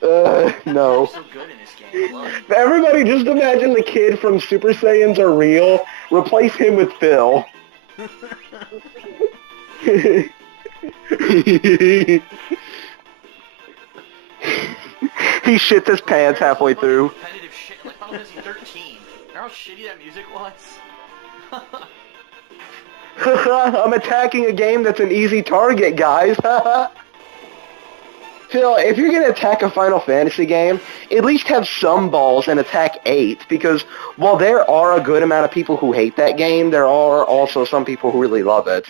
No. So good in this game. I love it. Everybody, just imagine the kid from Super Saiyans Are Real. Replace him with Phil. He shits his pants halfway through. Repetitive shit, like Final Fantasy 13. Remember how shitty that music was? I'm attacking a game that's an easy target, guys. Phil, if you're going to attack a Final Fantasy game, at least have some balls and attack 8, because while there are a good amount of people who hate that game, there are also some people who really love it.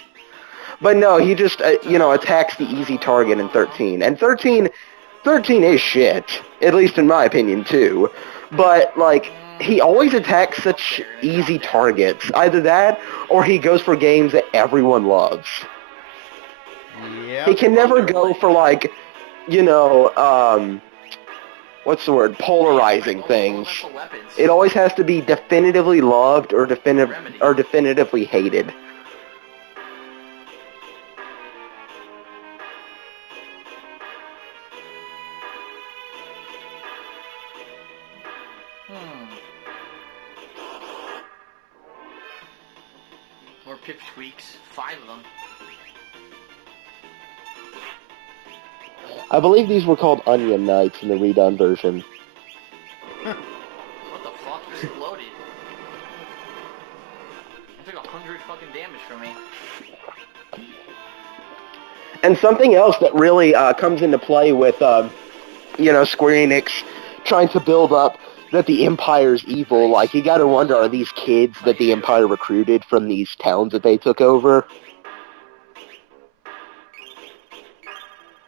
But no, he just, attacks the easy target in 13. And 13 is shit, at least in my opinion, too. But, like, he always attacks such easy targets. Either that, or he goes for games that everyone loves. Yeah. He can never go for, like, what's the word? Polarizing things. It always has to be definitively loved or definitively hated. More pipsqueaks. 5 of them. I believe these were called Onion Knights in the redone version. What the fuck? He exploded. It took 100 fucking damage from me. And something else that really comes into play with, Square Enix trying to build up that the Empire's evil. Like, you gotta wonder, are these kids that the Empire recruited from these towns that they took over?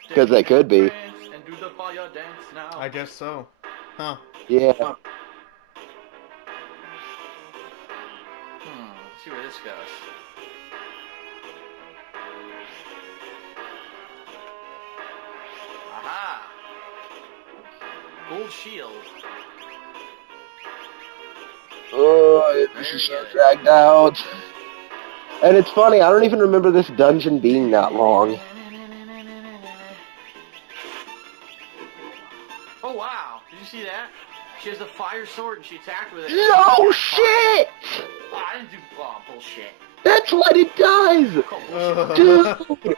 Because they could be. I guess so. Huh. Yeah. Let's see where this goes. Aha! Gold shield. Oh, this is so dragged out. And it's funny, I don't even remember this dungeon being that long. Oh wow! Did you see that? She has a fire sword and she attacked with it. No shit! Oh, I didn't do bullshit. That's what it does! Bullshit. Dude!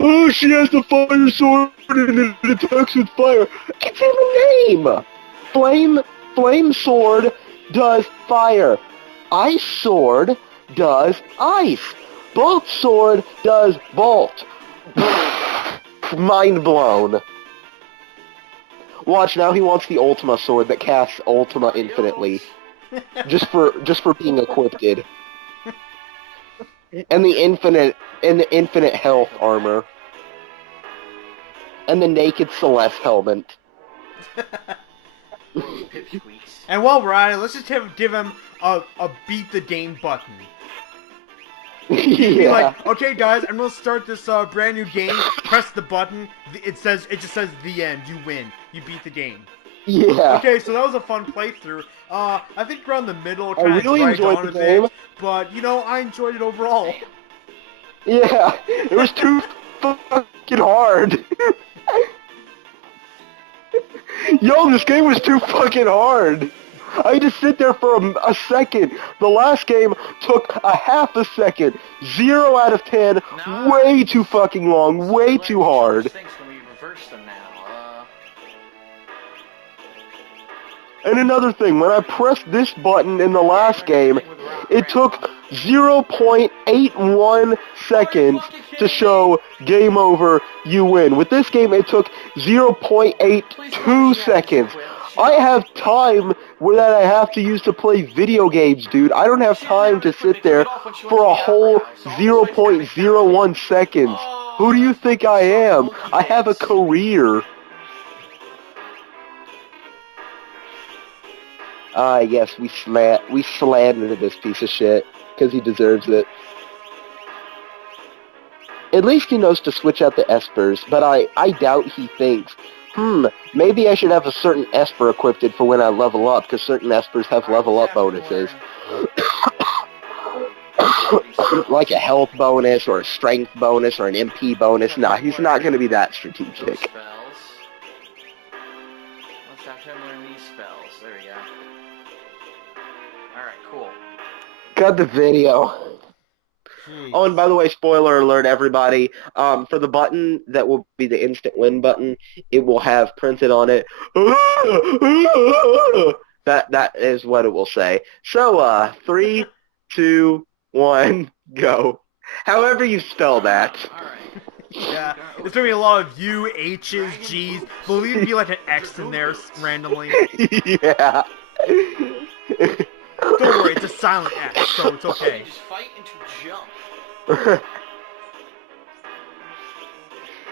Oh, she has the fire sword and it attacks with fire. It's in the name! Flame sword does fire. Ice sword does ice. Bolt sword does bolt. Mind blown. Watch, now he wants the Ultima sword that casts Ultima infinitely. Just for being equipped. And the infinite health armor. And the naked Celeste helmet. Pipsqueaks. And while we're at it, let's just give him a beat the game button. He'd be Yeah. like, okay guys, I'm gonna start this brand new game. Press the button. It just says the end. You win. You beat the game. Yeah. Okay, so that was a fun playthrough. I think around the middle it I kind of really dragged enjoyed on the a game. bit, but you know I enjoyed it overall. Yeah. It was too fucking hard. Yo, this game was too fucking hard. I had to sit there for a second. The last game took a half a second. 0 out of 10. Way too fucking long. Way too hard. Things when we reverse them now. And another thing, when I pressed this button in the last game, it took 0.81 seconds to show game over, you win. With this game, it took 0.82 seconds. I have time that I have to use to play video games, dude. I don't have time to sit there for a whole 0.01 seconds. Who do you think I am? I have a career. Yes, we slandered this piece of shit, because he deserves it. At least he knows to switch out the espers, but I doubt he thinks, maybe I should have a certain esper equipped for when I level up, because certain espers have level up bonuses. Like a health bonus, or a strength bonus, or an MP bonus. Nah, he's not going to be that strategic. Let's have him learn these spells. There we go. Alright, cool. Got the video. Jeez. Oh, and by the way, spoiler alert, everybody. For the button that will be the instant win button, it will have printed on it. That is what it will say. So, 3, 2, 1, go. However you spell that. Alright. Yeah, there's gonna be a lot of U, H's, G's. There'll even be like an X in there randomly. Yeah. Don't worry, it's a silent X, so it's okay. Just fight into jump.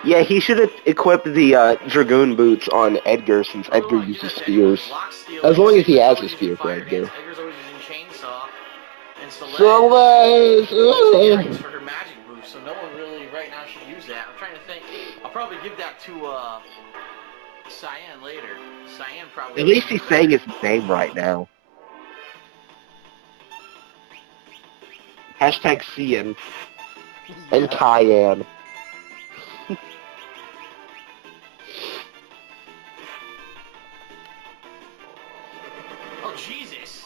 Yeah, he should have equipped the Dragoon boots on Edgar, since Edgar uses spears. As long as he has a spear for Edgar. Edgar's always using chainsaw. And Celeste! for her magic boost, so no one really right now should use that. I'm trying to think. I'll probably give that to Cyan later. Cyan probably. At least he's saying his name right now. Hashtag Cian and Cayenne. Oh Jesus!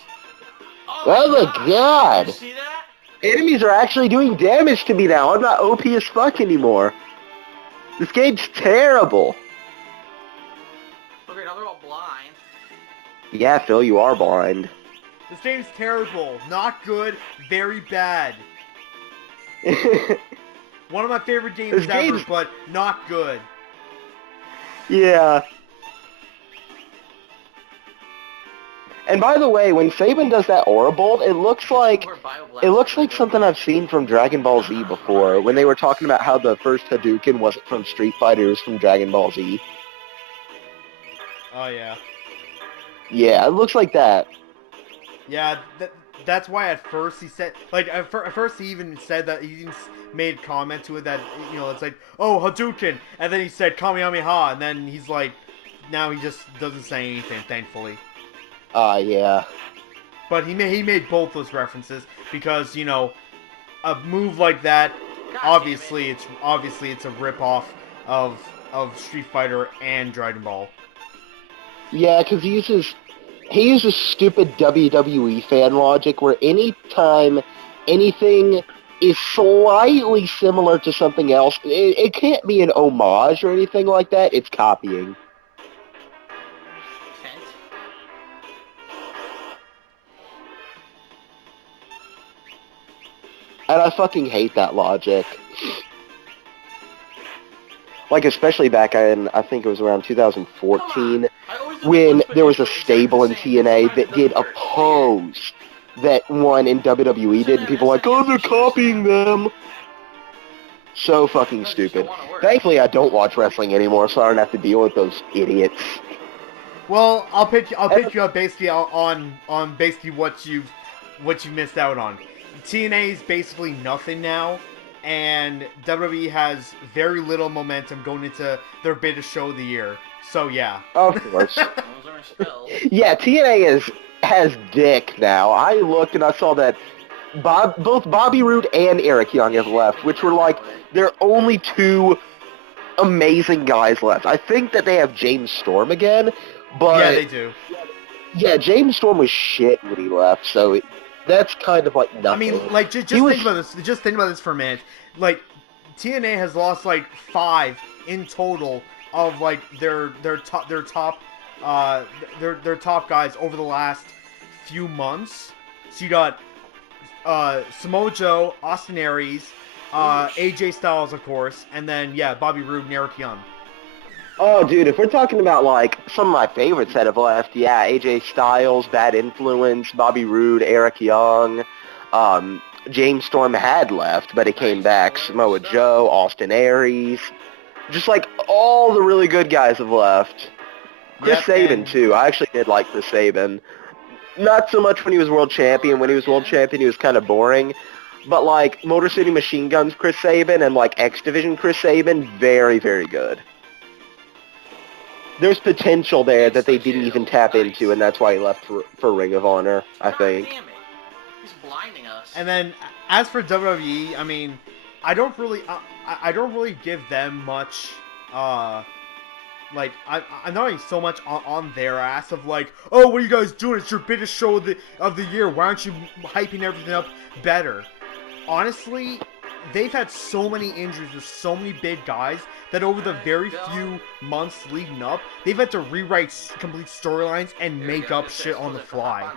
Oh my god! Did you see that? Enemies are actually doing damage to me now. I'm not OP as fuck anymore. This game's terrible. Okay, now they're all blind. Yeah, Phil, you are blind. This game's terrible, not good, very bad. One of my favorite games ever, but not good. Yeah. And by the way, when Saban does that Aura Bolt, it looks like something I've seen from Dragon Ball Z before, when they were talking about how the first Hadouken wasn't from Street Fighter, it was from Dragon Ball Z. Oh yeah. Yeah, it looks like that. Yeah, that's why at first he said, like, at first he even said that, he even made a comment to it that, you know, it's like, oh, Hadouken, and then he said Kamehameha, and then he's like, now he just doesn't say anything, thankfully. Yeah. But he made both those references, because, you know, a move like that, obviously it's a rip-off of Street Fighter and Dragon Ball. Yeah, because he uses stupid WWE fan logic where anytime anything is slightly similar to something else, it can't be an homage or anything like that, it's copying. And I fucking hate that logic. Like, especially back in, I think it was around 2014, when there was a stable in TNA that did a pose that one in WWE did, and people were like, oh, they're copying them. So fucking stupid. Thankfully, I don't watch wrestling anymore, so I don't have to deal with those idiots. Well, I'll pick you up basically on basically what you missed out on. TNA is basically nothing now, and WWE has very little momentum going into their biggest show of the year. So yeah. Of course. Those are spells. Yeah, TNA has dick now. I looked and I saw that both Bobby Roode and Eric Young have left, which were like their only two amazing guys left. I think that they have James Storm again, but yeah, they do. Yeah, James Storm was shit when he left, so that's kind of like nothing. I mean, like just think about this. Just think about this for a minute. Like TNA has lost like 5 in total of like their top guys over the last few months. So you got Samoa Joe, Austin Aries, AJ Styles, of course, and then yeah, Bobby Roode and Eric Young. Oh, dude, if we're talking about like some of my favorites that have left, yeah, AJ Styles, Bad Influence, Bobby Roode, Eric Young, James Storm had left, but he came back. Samoa Joe, Austin Aries, just like all the really good guys have left. Chris Sabin too. I actually did like Chris Sabin. Not so much when he was world champion. When he was world champion, he was kind of boring. But like Motor City Machine Guns Chris Sabin and like X Division Chris Sabin, very, very good. There's potential there that they didn't even tap into, and that's why he left for Ring of Honor, I think. Damn it. He's blinding us. And then as for WWE, I mean, I don't really give them much. Like I'm not even so much on their ass of like, oh, what are you guys doing? It's your biggest show of the year. Why aren't you hyping everything up better? Honestly, they've had so many injuries with so many big guys that over the very few months leading up, they've had to rewrite complete storylines and make up shit on the fly.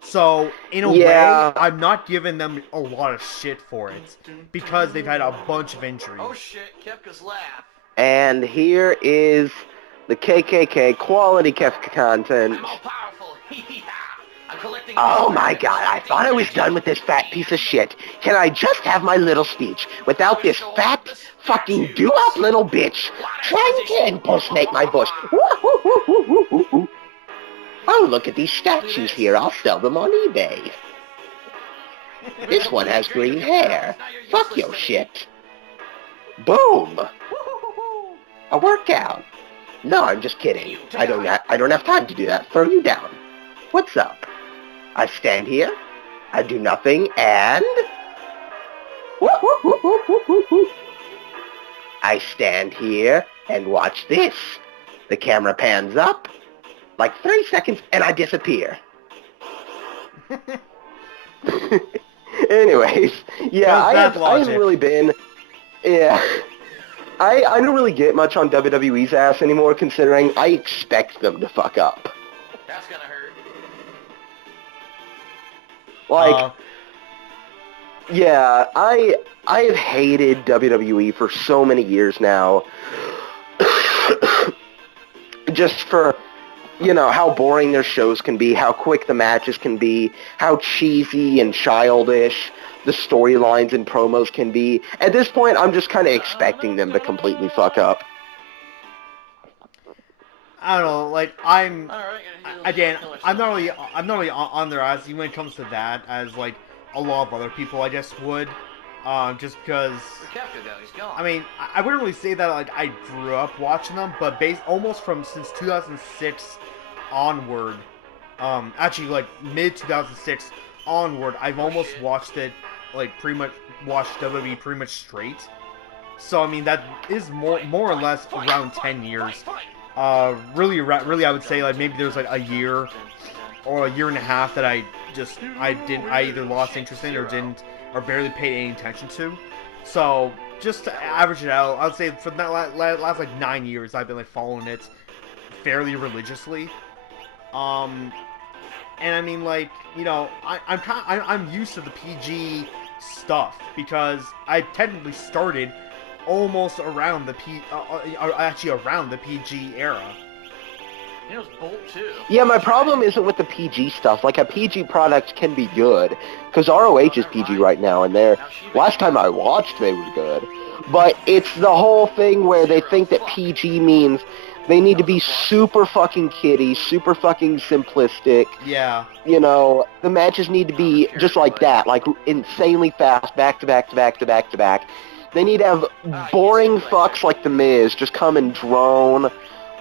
So, in a way, I'm not giving them a lot of shit for it because they've had a bunch of injuries. Oh shit, Kepka's laugh. And here is the KKK quality Kefka content. I'm all powerful. I'm collecting. Oh my god, I thought I was done with this fat piece of shit. Can I just have my little speech without this fat, fucking do-up little bitch trying to impersonate my voice? Oh, look at these statues here. I'll sell them on eBay. This one has green hair. Fuck your shit. Boom. A workout. No, I'm just kidding. I don't have time to do that. Throw you down. What's up? I stand here, I do nothing, and I stand here and watch this. The camera pans up, like 3 seconds, and I disappear. Anyways, yeah, I haven't really been, yeah. I don't really get much on WWE's ass anymore, considering I expect them to fuck up. That's gonna hurt. Like, yeah, I have hated WWE for so many years now. Just for, you know, how boring their shows can be, how quick the matches can be, how cheesy and childish the storylines and promos can be. At this point, I'm just kind of expecting them to completely fuck up. I don't know, like I'm not really on their ass when it comes to that as like a lot of other people I guess would, just because. I mean, I wouldn't really say that like I grew up watching them, but almost since 2006 onward, actually like mid 2006 onward, I've almost watched it like pretty much watched WWE pretty much straight. So I mean that is more or less around 10 years. Really, I would say like maybe there's like a year or a year and a half that I either lost interest in or barely paid any attention to. So just to average it out, I would say for that last like 9 years I've been like following it fairly religiously. And I mean like, you know, I'm used to the PG stuff because I technically started almost around the around the PG era. He knows Bolt too. Yeah, my problem isn't with the PG stuff. Like, a PG product can be good, because ROH is PG right now, and last time I watched, they were good. But it's the whole thing where they think that PG means they need to be super fucking kiddie, super fucking simplistic. Yeah. You know, the matches need to be just like that, like insanely fast, back to back to back to back to back. They need to have boring fucks like The Miz just come and drone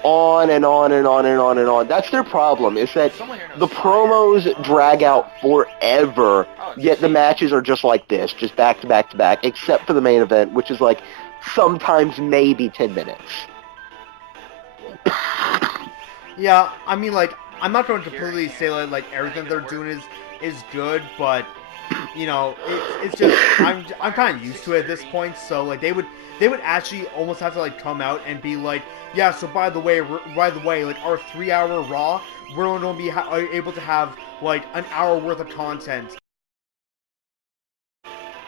on and on and on and on and on. That's their problem, is that the promos drag out forever, yet the matches are just like this, just back to back to back, except for the main event, which is like sometimes maybe 10 minutes. Yeah, I mean, like, I'm not going to completely say that, like, everything they're doing is good, but, you know, it's just, I'm kind of used to it at this point, so, like, they would actually almost have to, like, come out and be like, yeah, so by the way, like, our 3-hour Raw, we're only going to be able to have, like, an hour worth of content.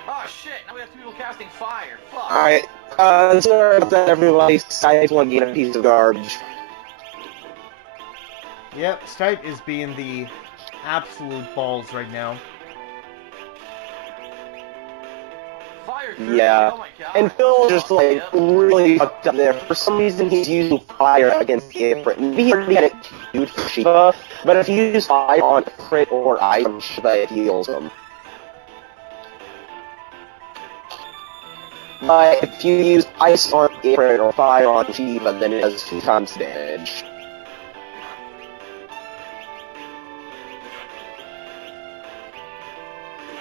Oh shit, now we have 2 people casting fire. Fuck. Alright, sorry about that, everybody. Skype's one being a piece of garbage. Yep, Skype is being the absolute balls right now. Fire Yeah, oh my God. and Phil just like Yep. really fucked up there. For some reason, he's using fire against Ifrit. Maybe he already had it queued for Shiva, but if you use fire on Ifrit or item, Shiva, it heals him. But if you use ice on Ifrit or fire on Shiva, then it does 2 times damage.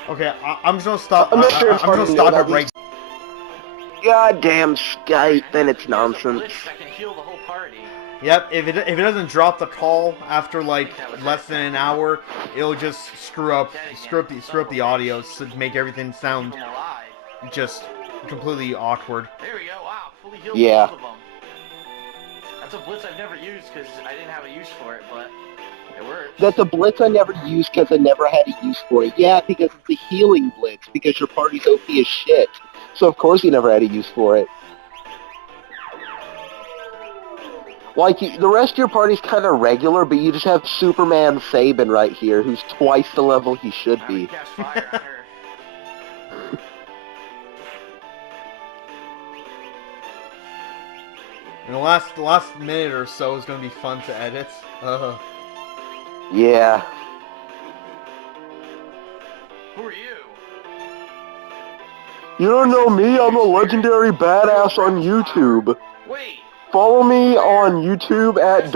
Okay, I'm just gonna stop. I'm not sure if I'm gonna Harvey stop knew it about right. Goddamn Skype, then it's nonsense. That can heal the whole party. Yep, if it doesn't drop the call after like less than an hour, it'll just screw up the audio to make everything sound Keep 'em alive. just completely awkward. There we go. Wow, fully healed Yeah. both of them. That's a blitz I've never used because I didn't have a use for it, but it works. That's a blitz I never used because I never had a use for it. Yeah, because it's a healing blitz, because your party's OP as shit. So of course you never had a use for it. Like, the rest of your party's kind of regular, but you just have Superman Sabin right here, who's twice the level he should Now we be. cast fire on her. And the last minute or so is gonna be fun to edit. Yeah. Who are you? You don't know me, I'm a legendary badass on YouTube. Wait. Follow me on YouTube at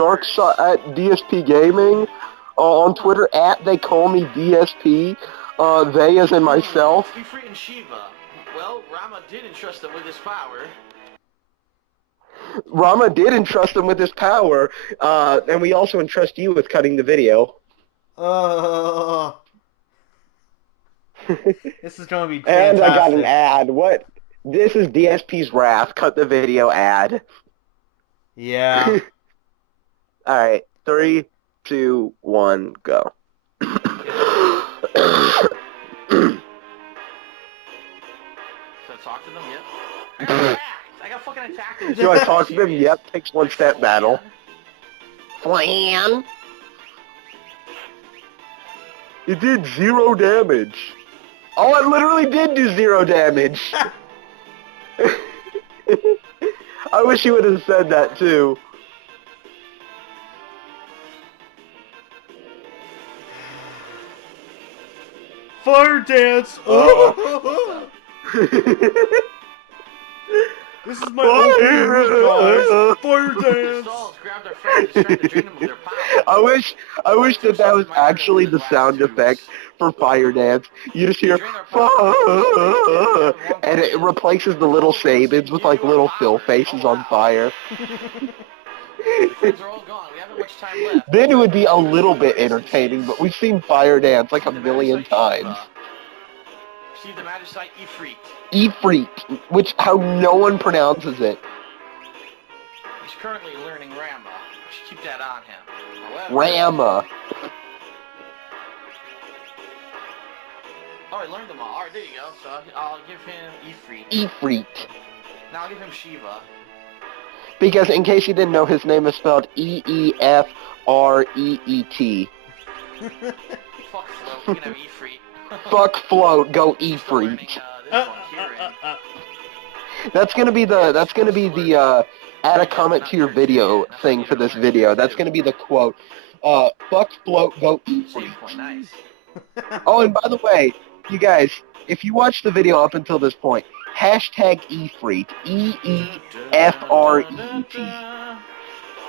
DSP Gaming, on Twitter at they call me DSP, they as in myself. Ifrit and Shiva. Well, Rama did entrust them with his power. Rama did entrust him with his power, and we also entrust you with cutting the video. This is gonna be And fantastic. I got an ad. What? This is DSP's wrath. Cut the video ad. Yeah. Alright, 3, 2, 1, go. So talk to them, yep. I got attacked. I got fucking attacked. Do I talk to them? Yep, takes one step battle. Flan. It did 0 damage. Oh, it literally did do 0 damage. I wish you would have said that too. Fire dance! This is my opening move, guys! Fire dance! Stalls grabbed their friends and tried to drain them of their power. I wish that was actually the sound effect for Fire Dance. You just hear "Fire," and it replaces the little Sabins with like little Phil faces on fire. The friends are all gone. We haven't much time left. Then it would be a little bit entertaining, but we've seen Fire Dance like a million times. See the Magicite Ifrit. Ifrit, which how no one pronounces it. He's currently learning Rama. I should keep that on him. However, Rama. Oh, I learned them all. Alright, there you go. So I'll give him Ifrit. Ifrit. Now I'll give him Shiva. Because in case you didn't know, his name is spelled E-E-F F-R-E-E-T. Fuck Float, we can have Efreet. Fuck Float, go Still learning, Efreet. this one, Kieran. That's gonna be the add a comment to your video thing for this video. That's gonna be the quote. Fuck Float, go Save point, Efreet. nice. Oh, and by the way, you guys, if you watch the video up until this point, hashtag Efreet, E-E-F-R-E-E-T.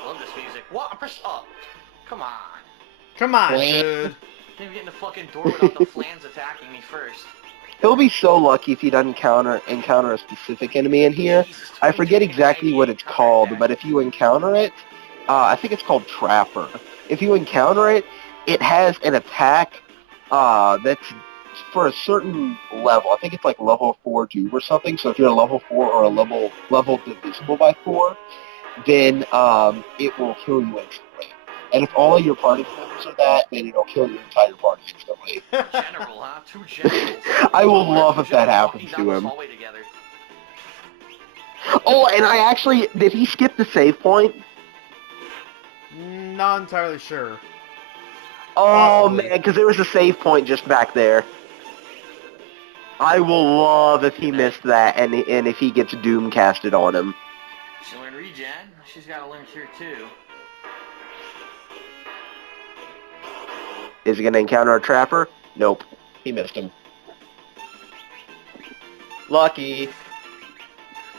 Love this music. What? I pressed up. Come on. Come on, Wait. dude. Can't even get in the fucking door without the flans attacking me first. He'll be so lucky if he doesn't encounter a specific enemy in here. Jesus, I forget 22, exactly what it's 98, called, comeback. but if you encounter it, I think it's called Trapper. If you encounter it, it has an attack that's for a certain level. I think it's like level 4 dupe or something. So if you're a level 4 or a level divisible by 4, then it will kill you instantly. And if all of your party members are that, then it'll kill your entire party instantly. General, huh? Two generals. I will Why are love two if that generals happens walking to down him. this hallway together? Oh, and I actually, did he skip the save point? Not entirely sure. Oh Possibly. man, because there was a save point just back there. I will love if he missed that, and if he gets Doom casted on him. She learned regen. She's got to learn tier 2. Is he going to encounter a Trapper? Nope. He missed him. Lucky.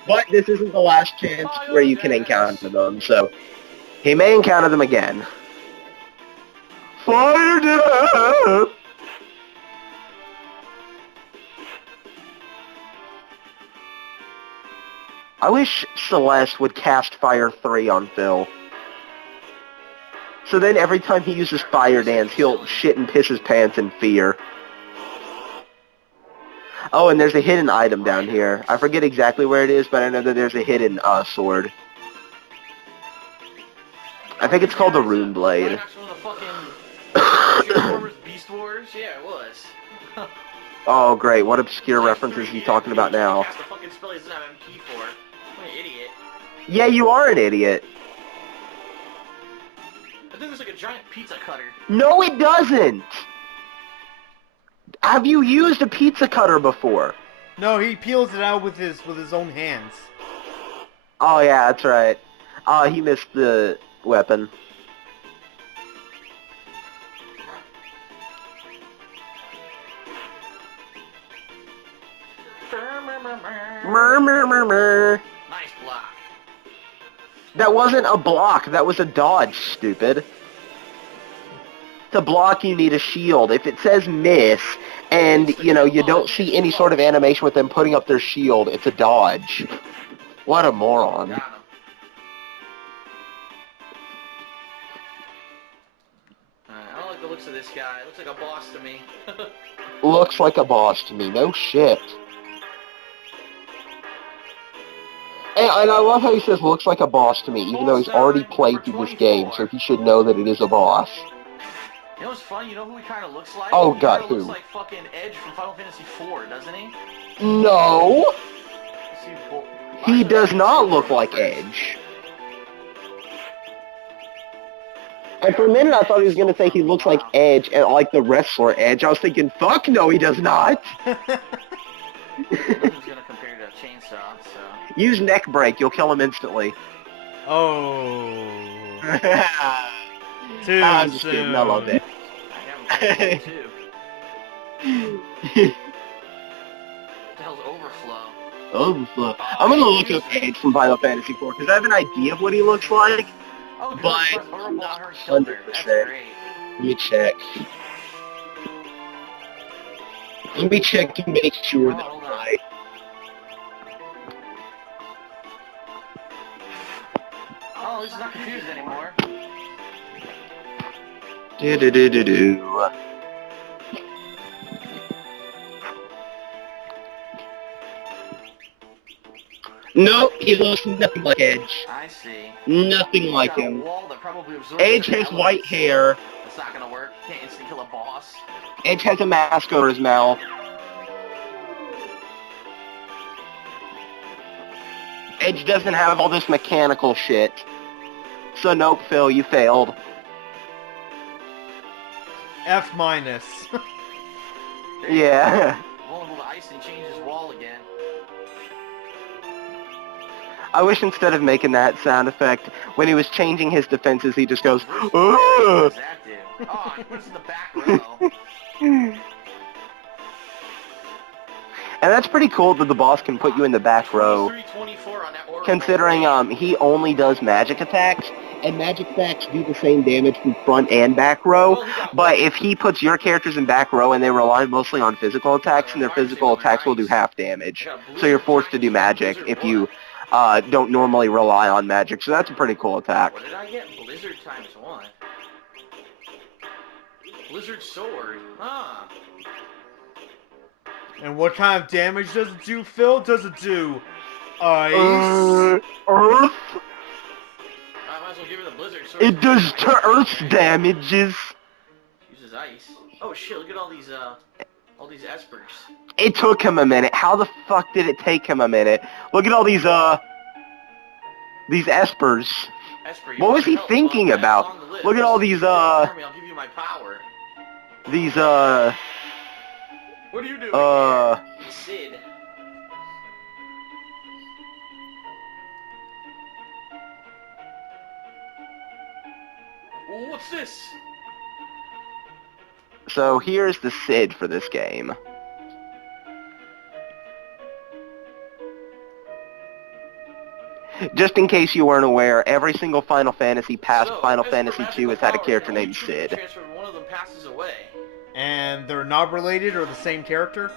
But this isn't the last chance where you can encounter them, so he may encounter them again. Fire death! I wish Celeste would cast Fire 3 on Phil. So then every time he uses Fire Dance, he'll shit and piss his pants in fear. Oh, and there's a hidden item down here. I forget exactly where it is, but I know that there's a hidden sword. I think it's called the Rune Blade. Transformers Beast Wars? Yeah, it was. Oh, great. What obscure references are you talking about now? Cast the fucking spell he doesn't have MP for. What an idiot. Yeah, you are an idiot. I think there's like a giant pizza cutter. No, it doesn't! Have you used a pizza cutter before? No, he peels it out with his own hands. Oh, yeah, that's right. He missed the weapon. Murmur. Nice block. That wasn't a block, that was a dodge, stupid. To block, you need a shield. If it says miss, and, you know, you don't see any sort of animation with them putting up their shield, it's a dodge. What a moron. Got him. I don't like the looks of this guy. Looks like a boss to me. Looks like a boss to me, no shit. And I love how he says looks like a boss to me, even though he's already played through this game, so he should know that it is a boss. You know what's funny? You know who he kind of looks like? Oh, He God, kinda looks who? like fucking Edge from Final Fantasy IV, doesn't he? No, Let's see, well, he actually, does let's not see look the like first. Edge. And for a minute I thought he was going to say he looks like Edge, and like the wrestler Edge. I was thinking, fuck no, he does not. Nothing's gonna compare to a chainsaw, so. Use neck break, you'll kill him instantly. Oh. Too I'm just soon. kidding, I love it. I have him too. What the hell's overflow? Overflow. I'm gonna look up Edge from Final Fantasy IV because I have an idea of what he looks like. Oh, good. But Press horrible on her and not killed her. That's 100%. great. Let me check. Let me check to make sure that Hold I'm on. right. Oh, he's not confused anymore. Do-do-do-do-do. Nope, he looks nothing like Edge. I see. Nothing like Got a him. wall that probably absorbs Edge certain has white elements. hair. That's not gonna work. Can't instant kill a boss. Edge has a mask over his mouth. Edge doesn't have all this mechanical shit. So nope, Phil, you failed. F minus. Yeah. Vulnerable to ice and change his wall again. I wish instead of making that sound effect, when he was changing his defenses, he just goes, What "Ugh." does that do? Oh, he puts in the back row. And that's pretty cool that the boss can put you in the back row, 23-24 on that orbital. considering he only does magic attacks, and magic attacks do the same damage from front and back row, Well, he got but one. if he puts your characters in back row and they rely mostly on physical attacks, and their physical attacks will do half damage. So you're forced to do magic if you don't normally rely on magic, so that's a pretty cool attack. What did I get? Blizzard times 1. Blizzard sword. Huh. And what kind of damage does it do, Phil? Does it do ice? Earth? I might as well give her the blizzard sword. It does to Earth's damages. Uses ice. Oh shit, look at all these espers. It took him a minute. How the fuck did it take him a minute? Look at all these espers. Esper, you What was he help thinking along about? the list. Look at all these I'll give you my power. these What are you doing here? Sid. Ooh, what's this? So here's the Sid for this game. Just in case you weren't aware, every single Final Fantasy past So, Final Esper Fantasy magical II has had a powers character can only named truly be Sid. transferred when one of them passes away. And they're not related or the same character?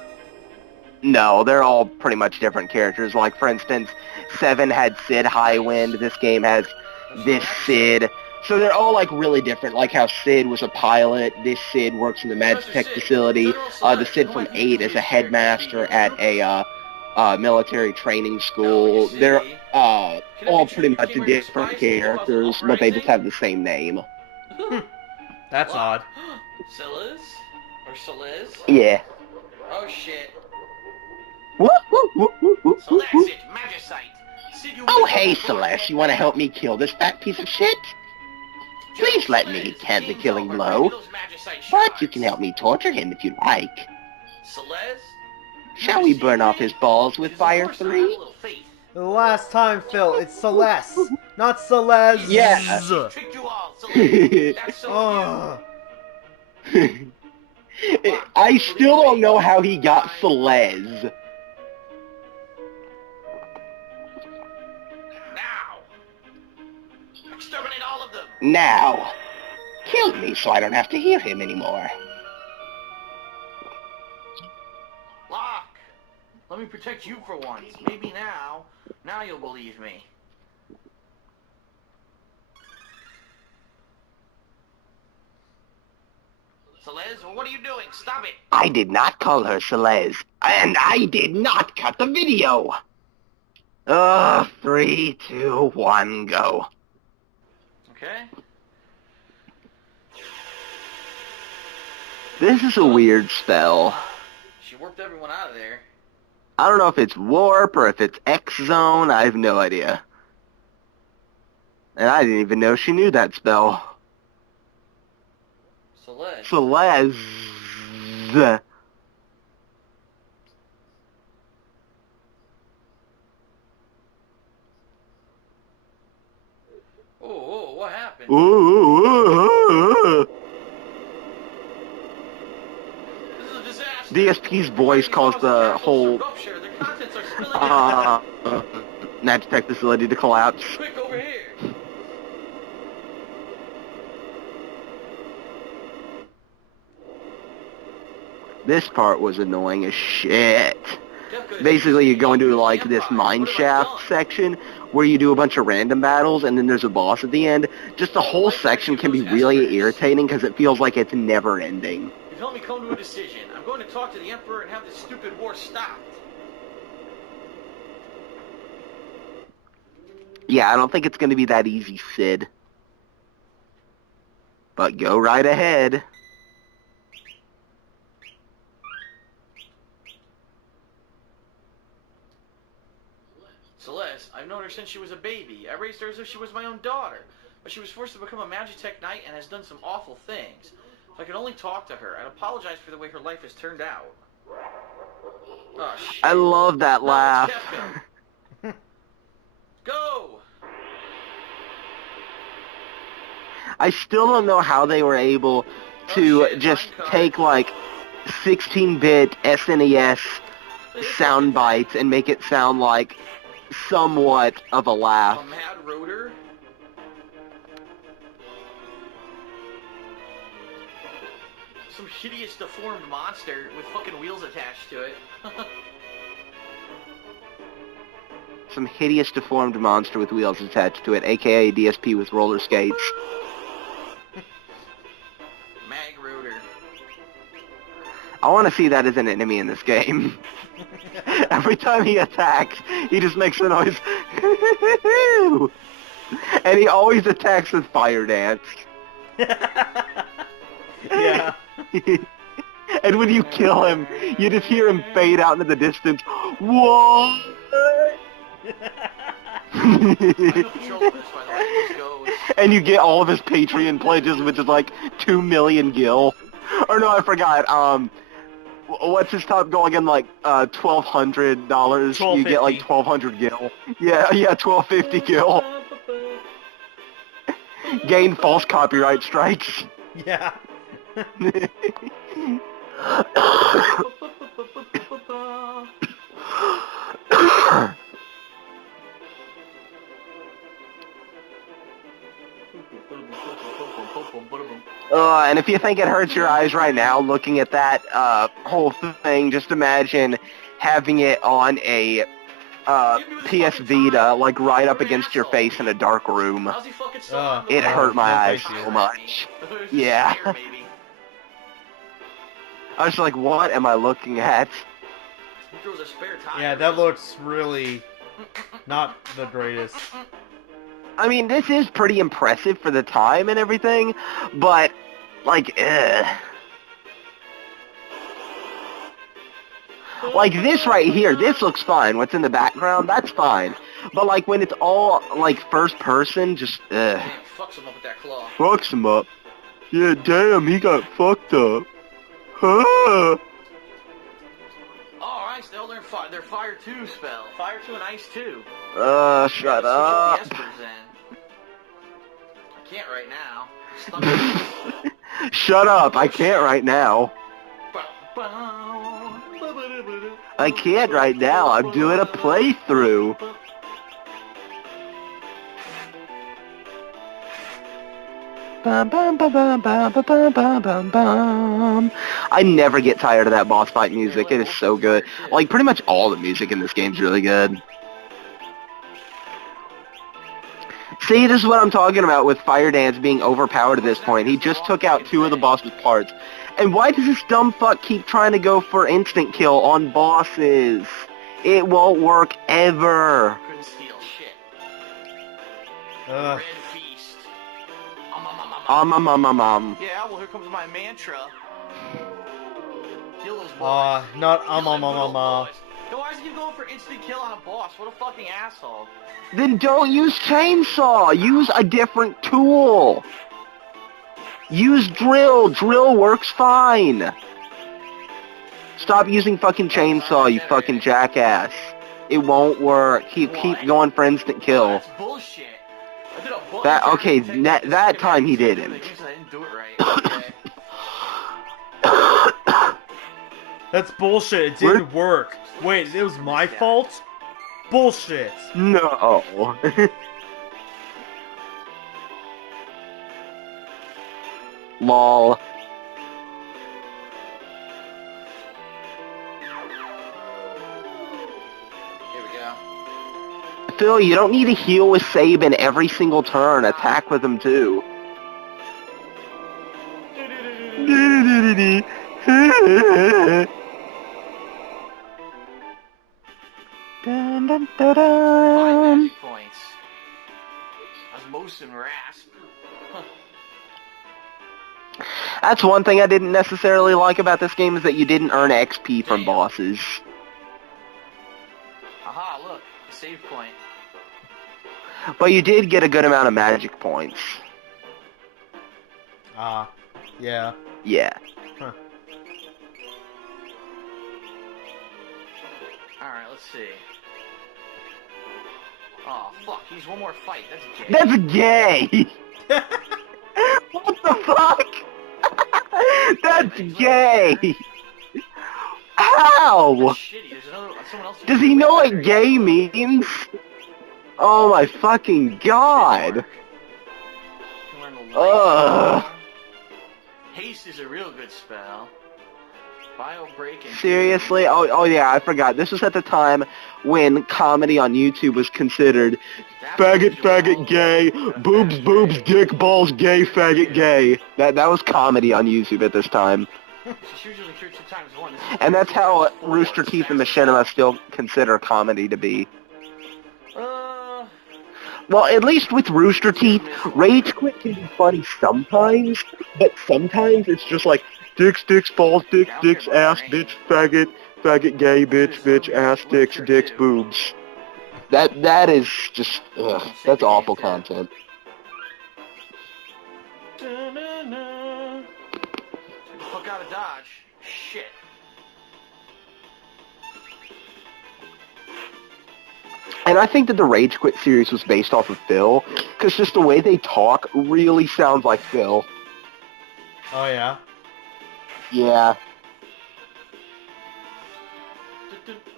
No, they're all pretty much different characters. Like, for instance, 7 had Sid Highwind, this game has this Sid. So they're all, like, really different. Like how Sid was a pilot, this Sid works in the Magitech facility, the Sid from 8 is a headmaster at a military training school. They're all pretty much different characters, but they just have the same name. That's odd. Celeste? Or Celeste? Yeah. Oh shit. Woo, woo, woo, woo, woo, So woo, that's woo. it, Magicite. Sid, you Oh, win. hey, Celeste, you want to help me kill this fat piece of shit? Please let me hand the killing blow, but you can help me torture him if you like. Celeste? Shall we burn off his balls with Fire 3? The last time, Phil, it's Celeste, not Celeste. Yeah. Tricked you all, Celeste. That's so I still don't know how he got Celeste. Now! Exterminate all of them! Now, kill me so I don't have to hear him anymore. Locke! Let me protect you for once. Maybe now. Now you'll believe me. Celeste, what are you doing? Stop it! I did not call her Celeste, and I did not cut the video. 3, 2, 1, go. Okay? This is a weird spell. She warped everyone out of there. I don't know if it's warp or if it's X-Zone, I have no idea. And I didn't even know she knew that spell. Celeste. Celeste. Oh, what happened? Ooh. This is a disaster. DSP's voice caused the whole Rupture. The contents are spilling out. Magitech facility to collapse. Quick, over here. This part was annoying as shit. Basically, you go into like this mine shaft section where you do a bunch of random battles and then there's a boss at the end. Just the whole section can be really irritating because it feels like it's never ending. You've helped me come to a decision. I'm going to talk to the Emperor and have this stupid war stopped. Yeah, I don't think it's going to be that easy, Sid. But go right ahead. Celeste, I've known her since she was a baby. I raised her as if she was my own daughter. But she was forced to become a Magitech Knight and has done some awful things. If I could only talk to her, I'd apologize for the way her life has turned out. Oh, shit. I love that No, laugh. it's Kefka. Go! I still don't know how they were able to just take like 16-bit SNES sound bites and make it sound like somewhat of a laugh. A mad rotor? Some hideous deformed monster with fucking wheels attached to it. Some hideous deformed monster with wheels attached to it, aka DSP with roller skates. Mag rotor. I want to see that as an enemy in this game. Every time he attacks, he just makes a noise. And he always attacks with fire dance. Yeah. And when you kill him, you just hear him fade out into the distance. What? I feel control of this, by the way. This goes. And you get all of his Patreon pledges, which is like 2 million gil. Or no, I forgot. What's his top goal again? Like $1,200. You get like 1,200 gil. Yeah, 1,250 gil. Gain false copyright strikes. Yeah. And if you think it hurts your eyes right now looking at that whole thing, just imagine having it on a PS Vita, like right up against your face in a dark room. How's he fucking still on the It hurt my no, eyes thank you. so much. Just Yeah. stare, maybe. I was like, what am I looking at? He throws a spare tire. Yeah, that looks really not the greatest. I mean, this is pretty impressive for the time and everything, but, like, Like this right here, this looks fine. What's in the background, that's fine. But, like, when it's all, like, first person, just, Damn, fucks him up with that claw. Fucks him up. Yeah, damn, he got fucked up. Huh? Oh, alright, they'll learn their Fire 2 spell. Fire 2 and Ice 2. Shut Switch up. the espers in. I can't right now. Stuck. Shut up, I can't right now. I can't right now, I'm doing a playthrough. Bum, bum, bum, bum, bum, bum, bum, bum, bum, bum. I never get tired of that boss fight music, it is so good. Like, pretty much all the music in this game's really good. See, this is what I'm talking about with Fire Dance being overpowered at this point. He just took out 2 of the boss's parts. And why does this dumb fuck keep trying to go for instant kill on bosses? It won't work ever. Couldn't steal shit. Ugh. Red feast. Yeah, well, here comes my mantra. Kill those boys. Not Kill them little ma. boys. Then why does he keep going for instant kill on a boss? What a fucking asshole. Then don't use chainsaw. Use a different tool. Use drill. Drill works fine. Stop using fucking chainsaw, you fucking jackass. It won't work. Keep going for instant kill. That's bullshit. I did a button That down okay? and That time he I didn't. didn't do it right. Okay. That's bullshit. It didn't work. Wait, it was my fault? Bullshit. No. Lol. Here we go. Phil, you don't need to heal with Sabin every single turn. Attack with him too. Dun, dun, dun, 5 dun. magic points. Osmosis and Rasp. Huh. That's one thing I didn't necessarily like about this game is that you didn't earn XP from bosses. Aha, look. A save point. But you did get a good amount of magic points. Yeah. Yeah. Huh. Alright, let's see. Oh, fuck, he's one more fight. That's gay. That's gay! What the fuck? That's gay! How? That's shitty. There's someone else who Does can he do know way what better. gay means? Oh my fucking god! You can learn the light Ugh. spell. Haste is a real good spell. Bio break and Seriously? Oh yeah, I forgot. This was at the time when comedy on YouTube was considered faggot, gay, boobs, dick, balls, gay, faggot, gay. That was comedy on YouTube at this time. It's usually 2 times 1. This is And that's 2 how times 4. Rooster It's Teeth and fast. Machinima still consider comedy to be. Uh, Well, at least with Rooster Teeth, Rage Quit can be funny sometimes, but sometimes it's just like dicks, balls, dicks, ass, bitch, faggot, gay, bitch, ass, dicks, boobs. That is just, ugh, that's awful content. da-na-na. Fuck out of Dodge. Shit. And I think that the Rage Quit series was based off of Phil, because just the way they talk really sounds like Phil. Oh yeah. Yeah.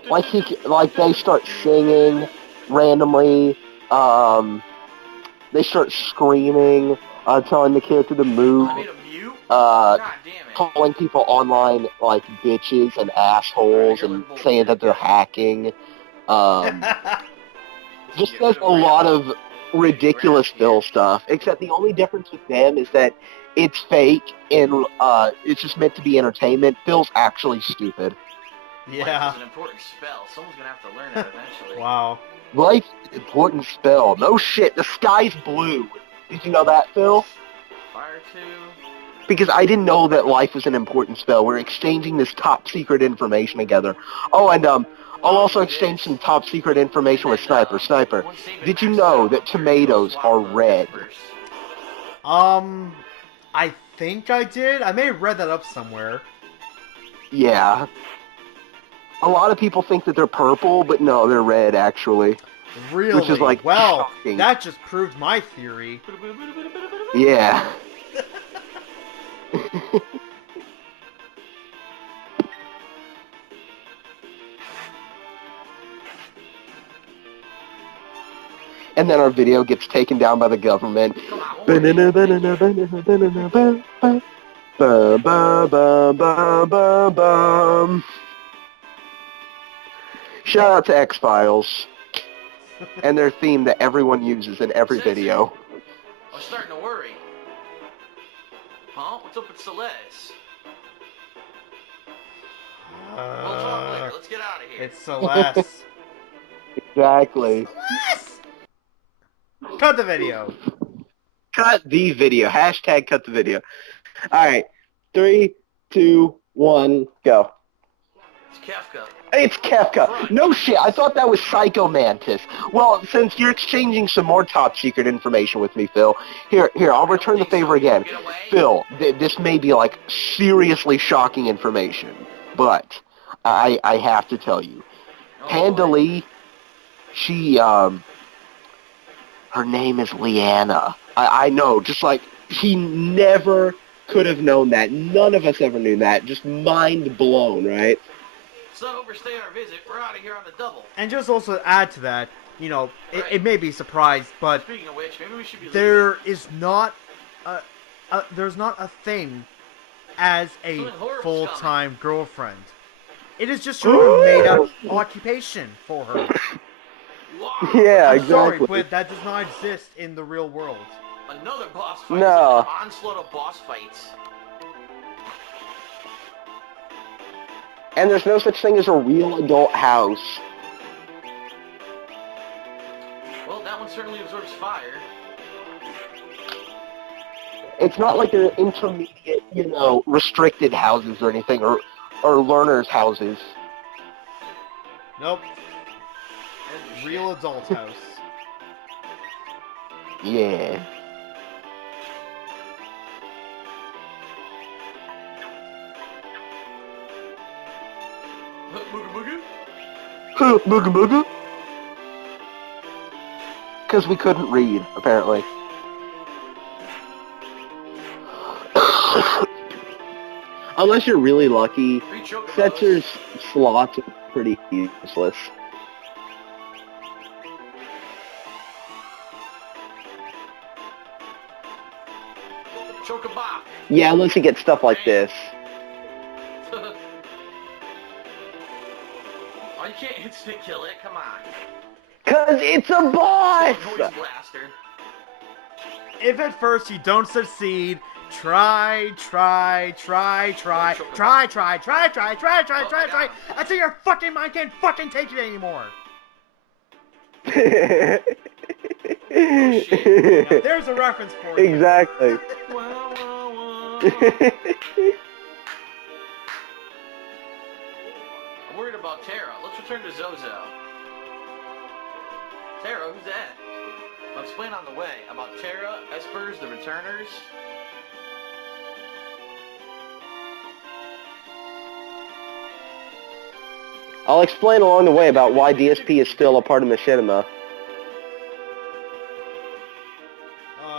Like they start singing randomly, they start screaming, telling the character to move, I made a mute? God damn it. calling people online like bitches and assholes and saying that they're hacking. Just does a lot of ridiculous Phil stuff, except the only difference with them is that it's fake and it's just meant to be entertainment. Phil's actually stupid. Yeah. Life is an important spell. Someone's gonna have to learn that eventually. Wow. Life's an important spell. No shit, the sky's blue. Did you know that, Phil? Fire 2. Because I didn't know that life was an important spell. We're exchanging this top secret information together. Oh, and I'll also exchange some top secret information with Sniper. Sniper, did you know that tomatoes are red? I think I did. I may have read that up somewhere. Yeah. A lot of people think that they're purple, but no, they're red, actually. Really? Which is, like, well, shocking. that just proved my theory. Yeah. And then our video gets taken down by the government. Shout out to X-Files and their theme that everyone uses in every video. I'm starting to worry. Huh? What's up with Celeste? We'll talk later. Let's get out of here. It's Celeste. Exactly. Celeste! Cut the video. Cut the video. Hashtag cut the video. Alright. 3, 2, 1, go. It's Kefka. It's Kefka. No shit, I thought that was Psycho Mantis. Well, since you're exchanging some more top secret information with me, Phil, here, I'll return the favor again. Phil, this may be like seriously shocking information, but I have to tell you. Panda Lee, she, her name is Leanna. I know, just like, he never could have known that. None of us ever knew that. Just mind blown, right? Let's not overstay our visit. We're out of here on the double. And just also add to that, you know, it may be a surprise, but Speaking of which, maybe we should be there is not there's not a thing as a Something horrible's full-time girlfriend. It is just your made-up occupation for her. Yeah, I'm sorry, exactly. but that does not exist in the real world. Another boss fight. No. An onslaught of boss fights. And there's no such thing as a real adult house. Well, that one certainly absorbs fire. It's not like they're intermediate, you know, restricted houses or anything, or learners' houses. Nope. Real adult house. Yeah. Booga booga? Booga booga? Because we couldn't read, apparently. Unless you're really lucky, 3 chocobos. Setzer's slots are pretty useless. Chocobop. Yeah, unless you get stuff like this. Oh, you can't instant kill it. Come on. Cause it's a boss! Noise blaster. If at first you don't succeed, try until your fucking mind can't fucking take it anymore. shit. There's a reference for you. Exactly. Wah, wah, wah. I'm worried about Terra. Let's return to Zozo. Terra, who's that? I'll explain on the way about Terra, Espers, the Returners. I'll explain along the way about why DSP is still a part of Machinima.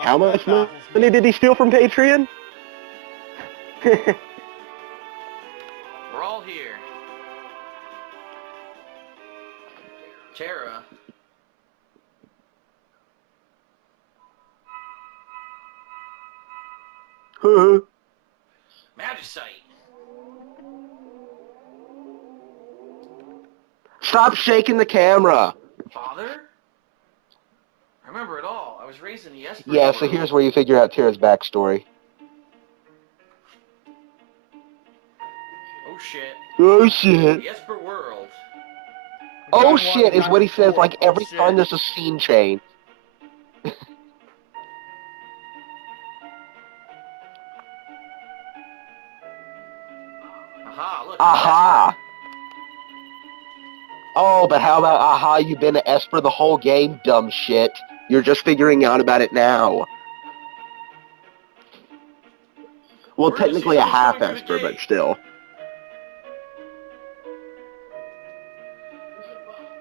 How much money did he steal from Patreon? We're all here. Terra. Magicite. Stop shaking the camera. Father? I remember it all. I was raised in the Esper Yeah, so world. here's where you figure out Tira's backstory. Oh shit. Oh shit. The Esper world. Oh shit is what he says like every time there's a scene change. Aha, look. Aha! Oh, but how about aha, you've been an Esper the whole game, dumb shit. You're just figuring out about it now. Well, We're gonna technically see a someone half coming through the Esper, but gate. still.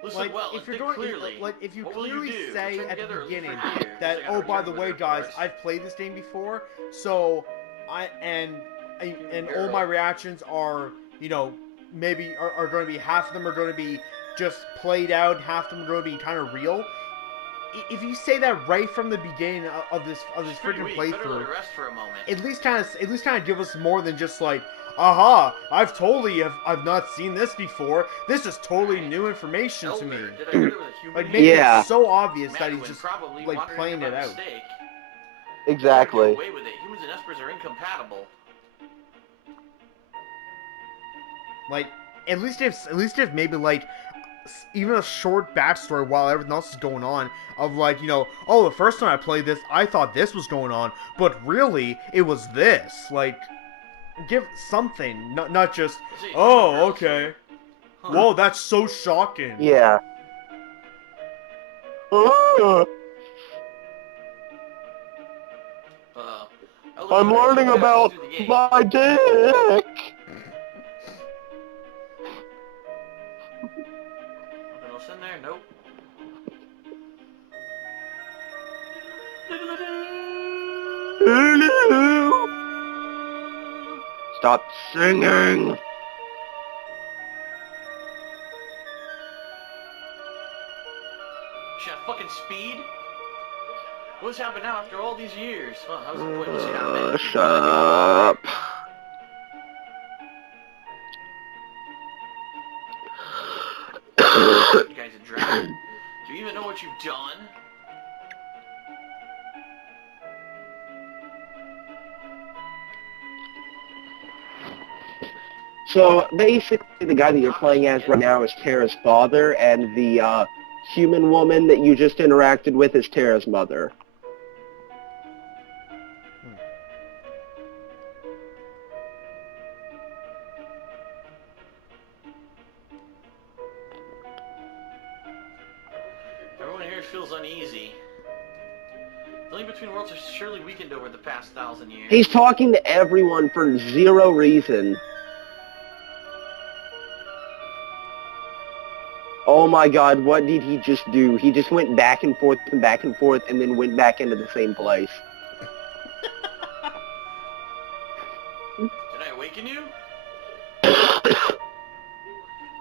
Listen Like, well, if you're think going, clearly. like, if you What will clearly do? say Return at the together or leave beginning for years? that, I gotta oh, by the return way, with her guys, first. I've played this game before, so and all my reactions are, you know, maybe are going to be half of them are going to be just played out, half of them are going to be kind of real. If you say that right from the beginning of this Pretty freaking weak. Better let playthrough, her rest for a moment. at least kind of give us more than just like, aha, I've not seen this before. This is totally new information to me. Elder, did I hear there was a human Like, here? make Yeah. it so obvious that he's Madeline just probably like wandered playing in by it out. mistake. Exactly. Get away with it. Humans and Espers are incompatible. Like, at least if maybe like even a short backstory while everything else is going on of like, you know, oh, the first time I played this, I thought this was going on, but really it was this. Like, give something, not just, See, oh, girls okay. here. Huh. Whoa, that's so shocking. Yeah. Elder I'm Better learning go about through the gate. my dick. Nothing else in there? Nope. Stop singing. She had fucking speed? What's happened now after all these years? Well, that was the point. Let's see how many. Shut up. You guys a dragon. Do you even know what you've done? So basically, the guy that you're playing as right now is Tara's father, and the human woman that you just interacted with is Tara's mother. Everyone here feels uneasy. The link between worlds has surely weakened over the past 1,000 years. He's talking to everyone for zero reason. Oh my god, what did he just do? He just went back and forth and then went back into the same place. Did I awaken you?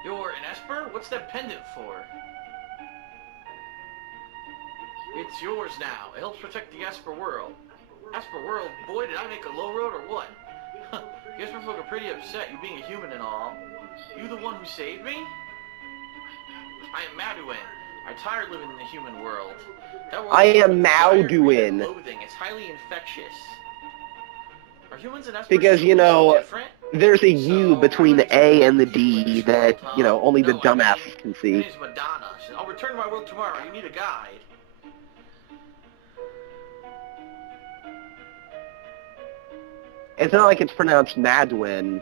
You're an Esper? What's that pendant for? It's yours now. It helps protect the Esper world. Esper world? Boy, did I make a low road or what? The Esper folk are pretty upset, you being a human and all. You the one who saved me? I am Maduin. I'm tired living in the human world. That world I is am desire, greed, Maduin. and loathing. It's highly infectious. Are humans and Espers Because, you so know, different? there's a So, U between I'm the gonna A take and the you to D this world, that, you know, only the No, dumbasses can my see. name's Madonna. I'll return to my world tomorrow. You need a guide. It's not like it's pronounced Madwin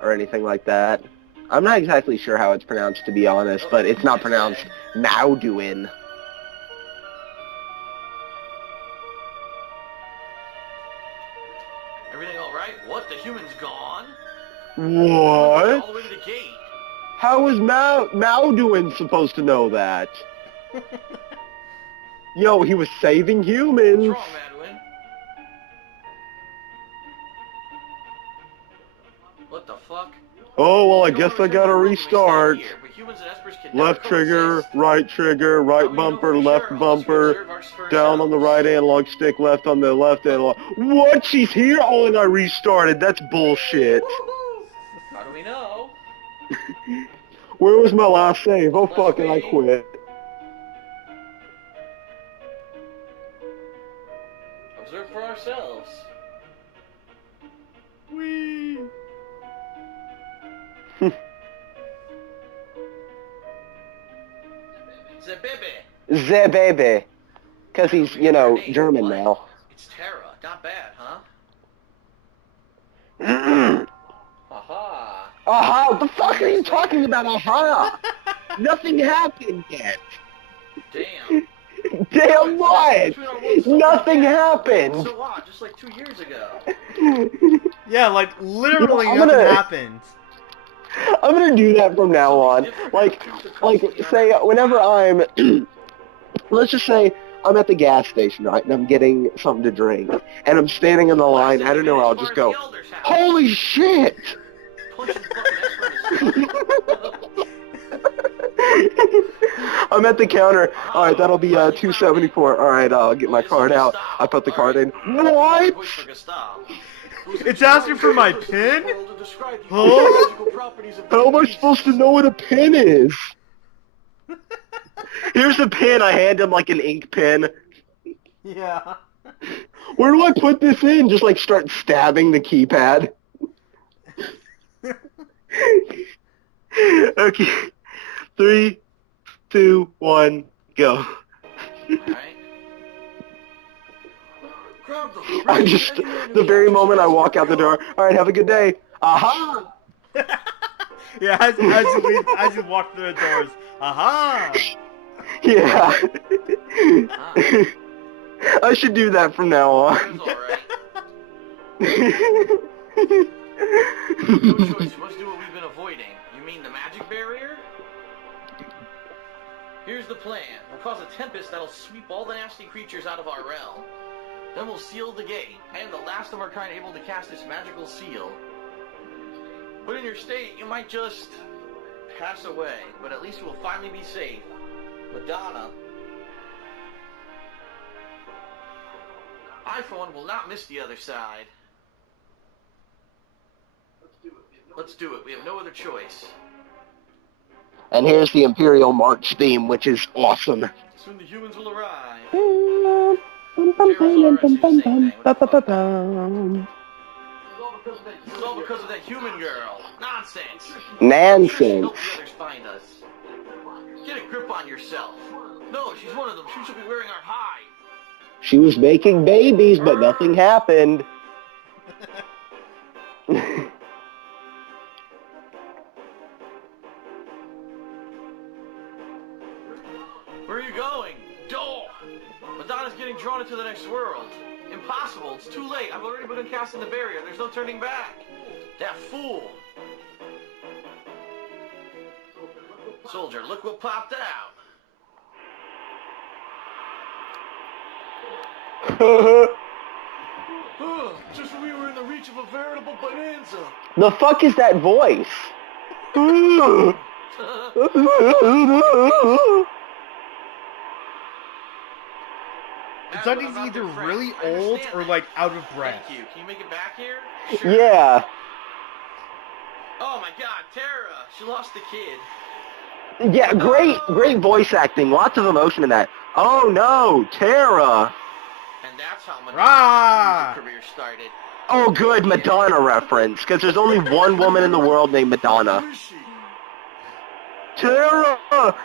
or anything like that. I'm not exactly sure how it's pronounced, to be honest, but it's not pronounced Mauduin. Everything all right? What? The human's gone? What? All the way to the gate. How is Mauduin supposed to know that? Yo, he was saving What's humans. wrong, Madeline? What the fuck? Oh, well, I You don't guess wanna I return to gotta your world when we stand restart. here, but humans and Espers can never Left trigger, coexist. right trigger, How right will we know bumper, for left sure unless we bumper, observe for down on the ourselves? right analog stick, left on the left analog. What? She's here? Oh, and I restarted. That's bullshit. How do we know? Where was my last save? Oh, Unless fuck it, I we- quit. Observe for ourselves. Whee! Zebebe. Zebebe. Because he's, you know, Name, German what? now. It's Terra. Not bad, huh? Aha. Aha! What the fuck are you talking about, aha? Nothing happened yet. Damn. Damn what? Between our worlds, Nothing something happened. So what? Just like 2 years ago. Yeah, like literally I'm nothing gonna- happened. I'm gonna do that from now on. Like, say, whenever I'm, let's just say I'm at the gas station, right, and I'm getting something to drink, and I'm standing in the line, I don't know, I'll just go, holy shit! Punching fucking Esper in his I'm at the counter. Alright, that'll be $2.74. Alright, I'll get my card out. I put the card in. What? It's asking for my pin? Huh? How am I supposed to know what a pin is? Here's a pin. I hand him like an ink pen. Yeah. Where do I put this in? Just like start stabbing the keypad. Okay. 3, 2, 1, go. I just, the very moment I walk out the door, alright, have a good day. Aha! Yeah, as you walk through the doors. Aha! Yeah. I should do that from now on. No choice, you must do what we've been avoiding. You mean the magic barrier? Here's the plan. We'll cause a tempest that'll sweep all the nasty creatures out of our realm. Then we'll seal the gate, and the last of our kind able to cast this magical seal. But in your state, you might just pass away, but at least you will finally be safe. Madonna. I, for one, will not miss the other side. Let's do it. We have no other choice. And here's the Imperial March theme, which is awesome. Soon the humans will arrive. It's It's all because of that human girl. Nonsense. Sure nonsense. she'll help the others find us. Get a grip on yourself. No, she's one of them. She should be wearing our hide. She was making babies, but nothing happened. Where are you going? Door! Madonna's getting drawn into the next world. Impossible. It's too late. I've already begun casting the barrier. There's no turning back. That fool. Soldier, look what popped out. Just when we were in the reach of a veritable bonanza. The fuck is that voice? It's like he's either really old or like out of breath. Thank you. Can you make it back here? Sure. Yeah. Oh my God, Tara! She lost the kid. Yeah, great voice acting. Lots of emotion in that. Oh no, Tara. And that's how Rah! Madonna's music career started. Oh, good Madonna reference, because there's only one woman in the world named Madonna. Who is she? Tara,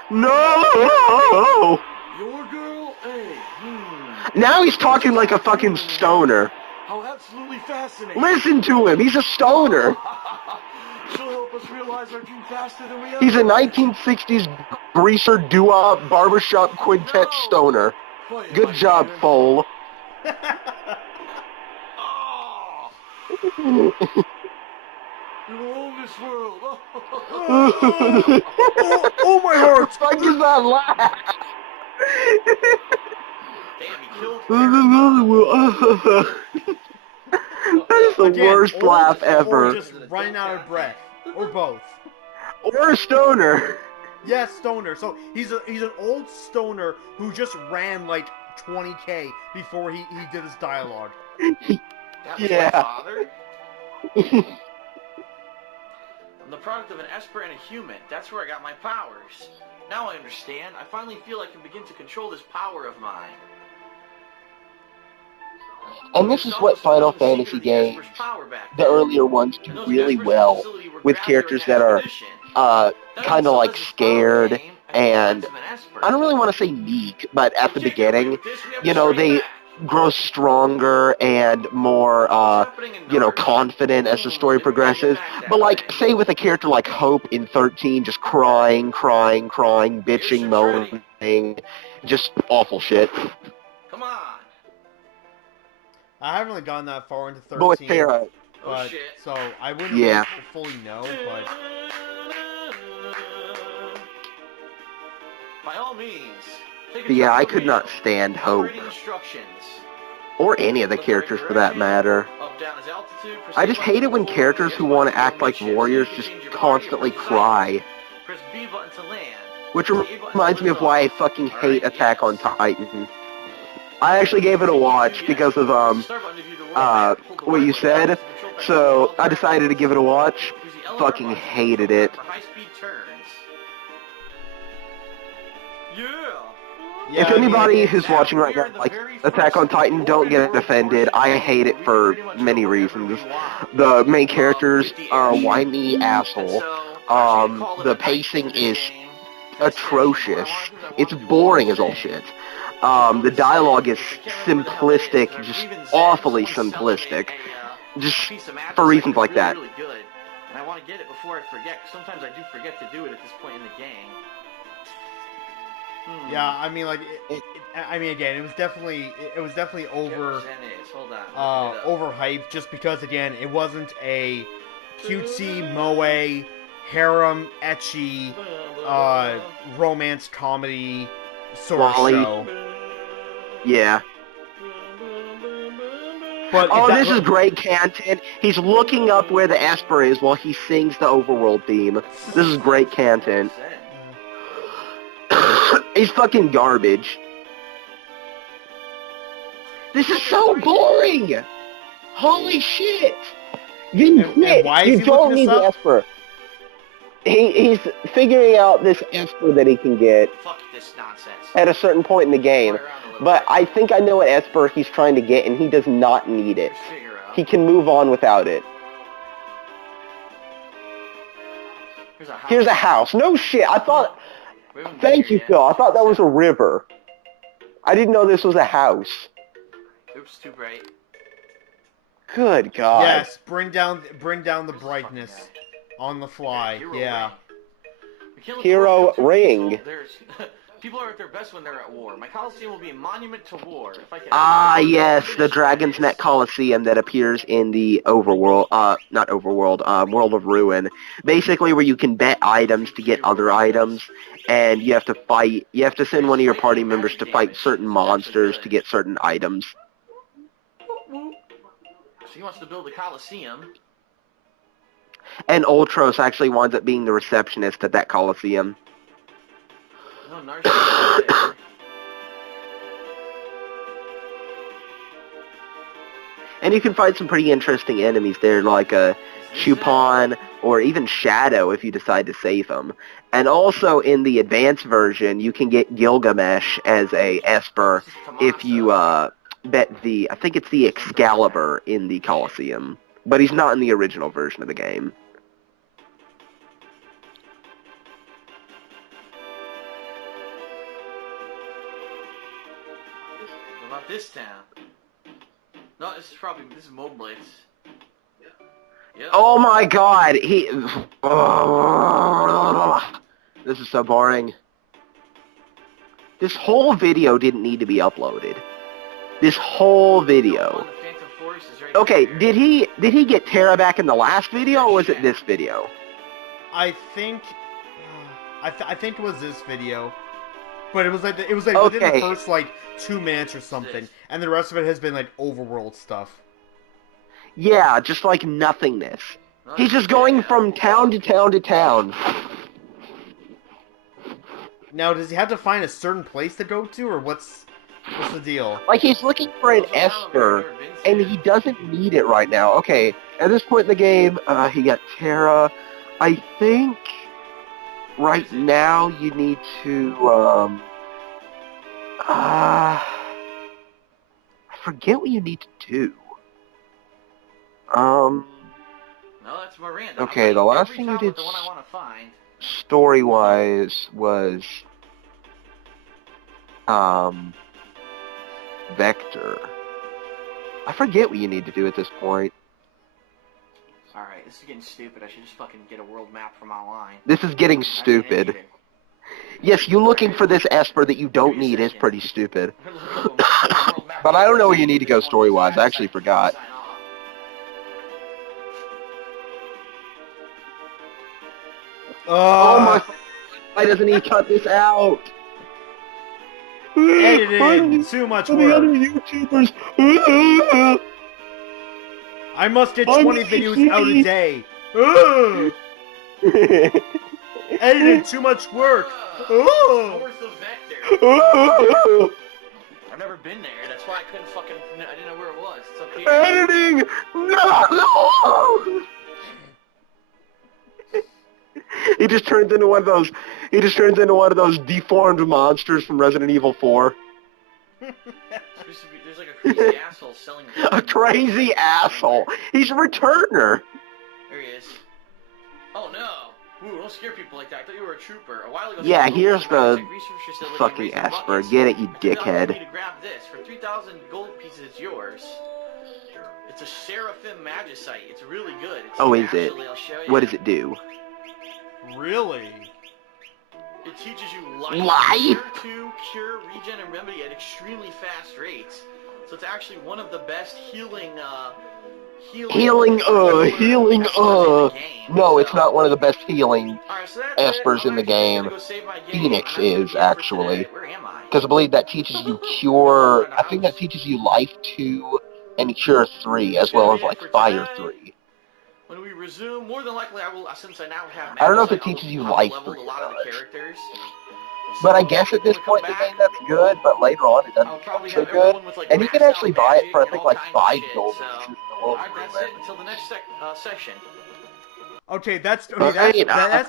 no! Your girl? Hey, Now he's talking like a fucking stoner. How absolutely fascinating. Listen to him, he's a stoner. She'll help us realize our dream faster than we ever He's a imagined. 1960s greaser doo-wop barbershop quintet stoner. Quiet, Good my job, dear. Foal. Oh, you own this world. Oh my heart! What the fuck is that laugh? Damn, he killed That is the Again, worst old laugh Or ever. just running out of breath, or both. Or a stoner. Yes, stoner. So he's an old stoner who just ran like 20K before he did his dialogue. That was Yeah. my father? I'm the product of an Esper and a human. That's where I got my powers. Now I understand. I finally feel I can begin to control this power of mine. And this is what Final Fantasy games, the earlier ones, do really well, with characters that are, kind of like scared, and I don't really want to say meek, but at the beginning, you know, they grow stronger and more, confident as the story progresses. But like, say with a character like Hope in 13, just crying, bitching, moaning, just awful shit. Come on. I haven't really gotten that far into 13. But with Tara, But, shit. so I wouldn't Yeah. really fully know, but By all means. Take a but yeah, turn I on the could not wheel. stand Hope, Operating instructions. or any of the Look the right characters for that direction. matter. Up, down is altitude. Press I A just button hate it when forward. characters who Yes want to button act like midship, so you warriors can just change your body constantly or press cry. Press B button to land. Which Press the A button to reminds me lift of why I off. fucking All hate right, Attack on yes. Titan. I actually gave it a watch because of, Press the start button to view the world map. Hold the what Y you button said, to control back so all I decided to give it a watch. Use the L and R Fucking buttons to hated control it. back for high-speed turns. Yeah. yeah, If I mean, anybody it's- who's watching right now likes Attack on Titan, don't get offended. I hate it for many reasons. The main characters are a whiny asshole. The pacing is atrocious. It's boring as all shit. The dialogue is simplistic, just awfully simplistic, just for reasons like that. Really good. And I want to get it before I forget, 'cause sometimes I do forget to do it at this point in the game. Yeah, I mean, like, again, it was definitely over, overhyped, just because, again, it wasn't a cutesy, moe, harem, ecchi, romance comedy sort of Wally. show. Yeah. But Oh, this is great content. He's looking up where the Esper is while he sings the overworld theme. This is great content. He's fucking garbage. This is so boring! Holy shit! Then And quit! why is You he don't looking need this the up? Esper. He's figuring out this Esper that he can get Fuck this nonsense. at a certain point in the game. But I think I know what Esper he's trying to get, and he does not need it. Figure out. He can move on without it. Here's a house. No shit. I thought... We haven't been Thank here you, yet. Phil. I thought that was a river. I didn't know this was a house. Oops, too bright. Good God. Yes, bring down the brightness on the fly. Hero Yeah. Ring. We can't look Hero forward to it too Ring. peaceful. People are at their best when they're at war. My Coliseum will be a monument to war. If I can Yes, finish the Dragon's this. Neck Coliseum that appears in the Overworld, not Overworld, World of Ruin. Basically where you can bet items to get other items, and you have to send one of your party members to fight certain monsters to get certain items. So he wants to build a Coliseum. And Ultros actually winds up being the receptionist at that Coliseum. No, Narcissus is there. And you can fight some pretty interesting enemies there, like Chupon or even Shadow if you decide to save him. And also in the advanced version, you can get Gilgamesh as a Esper if you bet I think it's the Excalibur in the Coliseum. But he's not in the original version of the game. What about this town? No, this is Moblitz. Yep. Oh my god, this is so boring. This whole video didn't need to be uploaded. This whole video. Okay, did he get Terra back in the last video, or was it this video? I think it was this video, but it was like within the first like 2 minutes or something, and the rest of it has been like overworld stuff. Yeah, just like nothingness. He's just going from town to town to town. Now, does he have to find a certain place to go to, or what's the deal? Like, he's looking for an Esper, and he doesn't need it right now. Okay, at this point in the game, he got Terra. I think right now you need to, I forget what you need to do. No, that's Miranda. Okay, the last thing you did the one I want to find. Story-wise was, Vector. I forget what you need to do at this point. Alright, this is getting stupid. I should just fucking get a world map from online. This is getting stupid. Yes, you looking for this Esper that you don't need is pretty stupid. But I don't know where you need to go story-wise. I actually forgot. Oh my... Why doesn't he cut this out? Editing! Too much work! Other YouTubers... I must get 20 videos out a day! Editing! Too much work! North of Vector. I've never been there, that's why I couldn't fucking... I didn't know where it was. It's up here. Editing! No! He just turns into one of those deformed monsters from Resident Evil 4. There's like a crazy asshole selling A crazy asshole. He's a returner. There he is. Oh no! Ooh, don't scare people like that. I thought you were a trooper. A while ago. Yeah, here's the fucking Esper. Get it, you dickhead. To grab this for 3,000 gold pieces. It's yours. It's a Seraphim Magicite. It's really good. Oh, is it? What does it do? Really? It teaches you life, cure, regen, and remedy at extremely fast rates. So it's actually one of the best healing. No, it's not one of the best healing Espers in the game. Phoenix is, actually. Because I believe that teaches you Cure... I think that teaches you Life 2 and Cure 3, as well as, like, Fire 3. When we resume, more than likely I will, since I now have... I don't know if it teaches you Life 3 or not. But I guess at this point in the game that's good, but later on it doesn't become so good. And you can actually buy it for, I think, like 5 gold. Alright, that's it. Until the next session. Okay, that's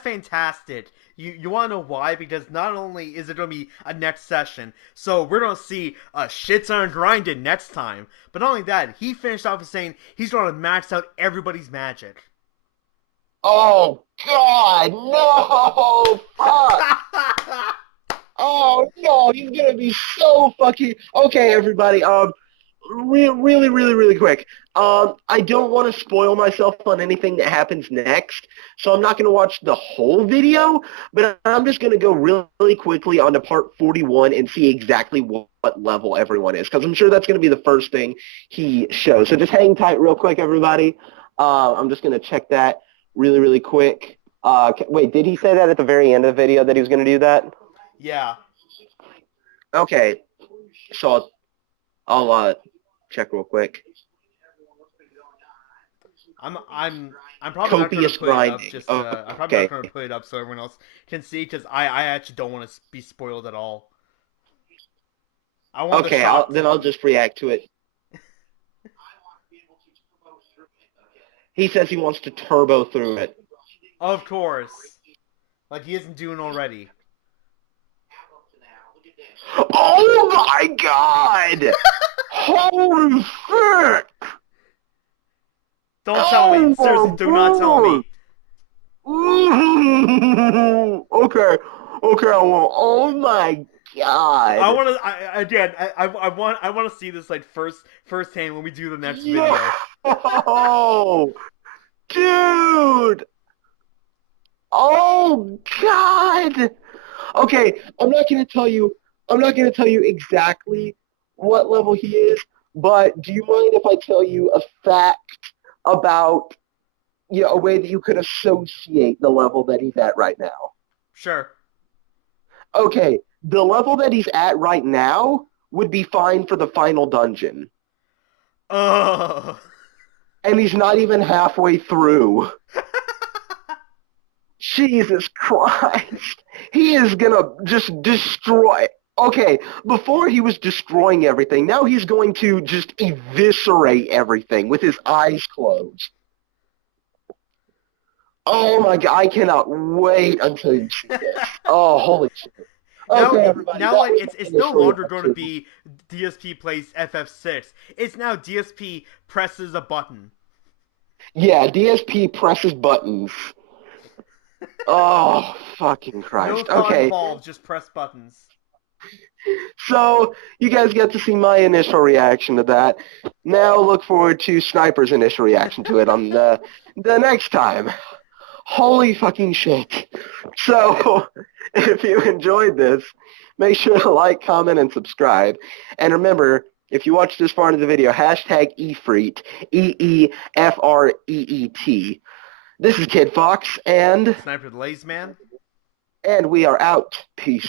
fantastic. You want to know why? Because not only is it going to be a next session, so we're going to see a shit ton of grinding next time. But not only that, he finished off with saying he's going to max out everybody's magic. Oh God, no! Fuck! Oh no, he's gonna be so fucking... Okay, everybody, really, really, really quick. I don't want to spoil myself on anything that happens next, so I'm not going to watch the whole video, but I'm just going to go really quickly onto part 41 and see exactly what level everyone is, because I'm sure that's going to be the first thing he shows. So just hang tight real quick, everybody. I'm just going to check that really, really quick. Wait, did he say that at the very end of the video that he was going to do that? Yeah. Okay, so I'll check real quick. I'm probably not going to Copious put it up. grinding. Just Oh, I'm probably not okay. going to put it up so everyone else can see, because I actually don't want to be spoiled at all. I want the Okay, shock. then I'll just react to it. He says he wants to turbo through it. Of course, like he isn't doing already. Oh my god! Holy shit! Don't tell me. Oh Seriously, do not tell me. my god! Okay, well, oh my I god! want to. Again. I want to see this like firsthand when we do the next Yo! video. Dude! Oh god! Okay, I'm not gonna tell you exactly what level he is, but do you mind if I tell you a fact about a way that you could associate the level that he's at right now? Sure. Okay, the level that he's at right now would be fine for the final dungeon. Ugh. And he's not even halfway through. Jesus Christ. He is gonna just destroy. Okay, before he was destroying everything, now he's going to just eviscerate everything with his eyes closed. Oh my god, I cannot wait until you see this. Oh, holy shit. Okay, everybody. Now That like was it's my no initial longer going to reaction. be DSP plays FF6. It's now DSP presses a button. Yeah, DSP presses buttons. Oh, fucking No Christ. thought Okay, involved, just press buttons. so you guys get to see my initial reaction to that. Now look forward to Sniper's initial reaction to it on the next time. Holy fucking shit. So, if you enjoyed this, make sure to like, comment, and subscribe. And remember, if you watch this far into the video, hashtag EFREET, EEFREET. This is Kid Fox, Sniper the Lazy Man. and we are out. Peace.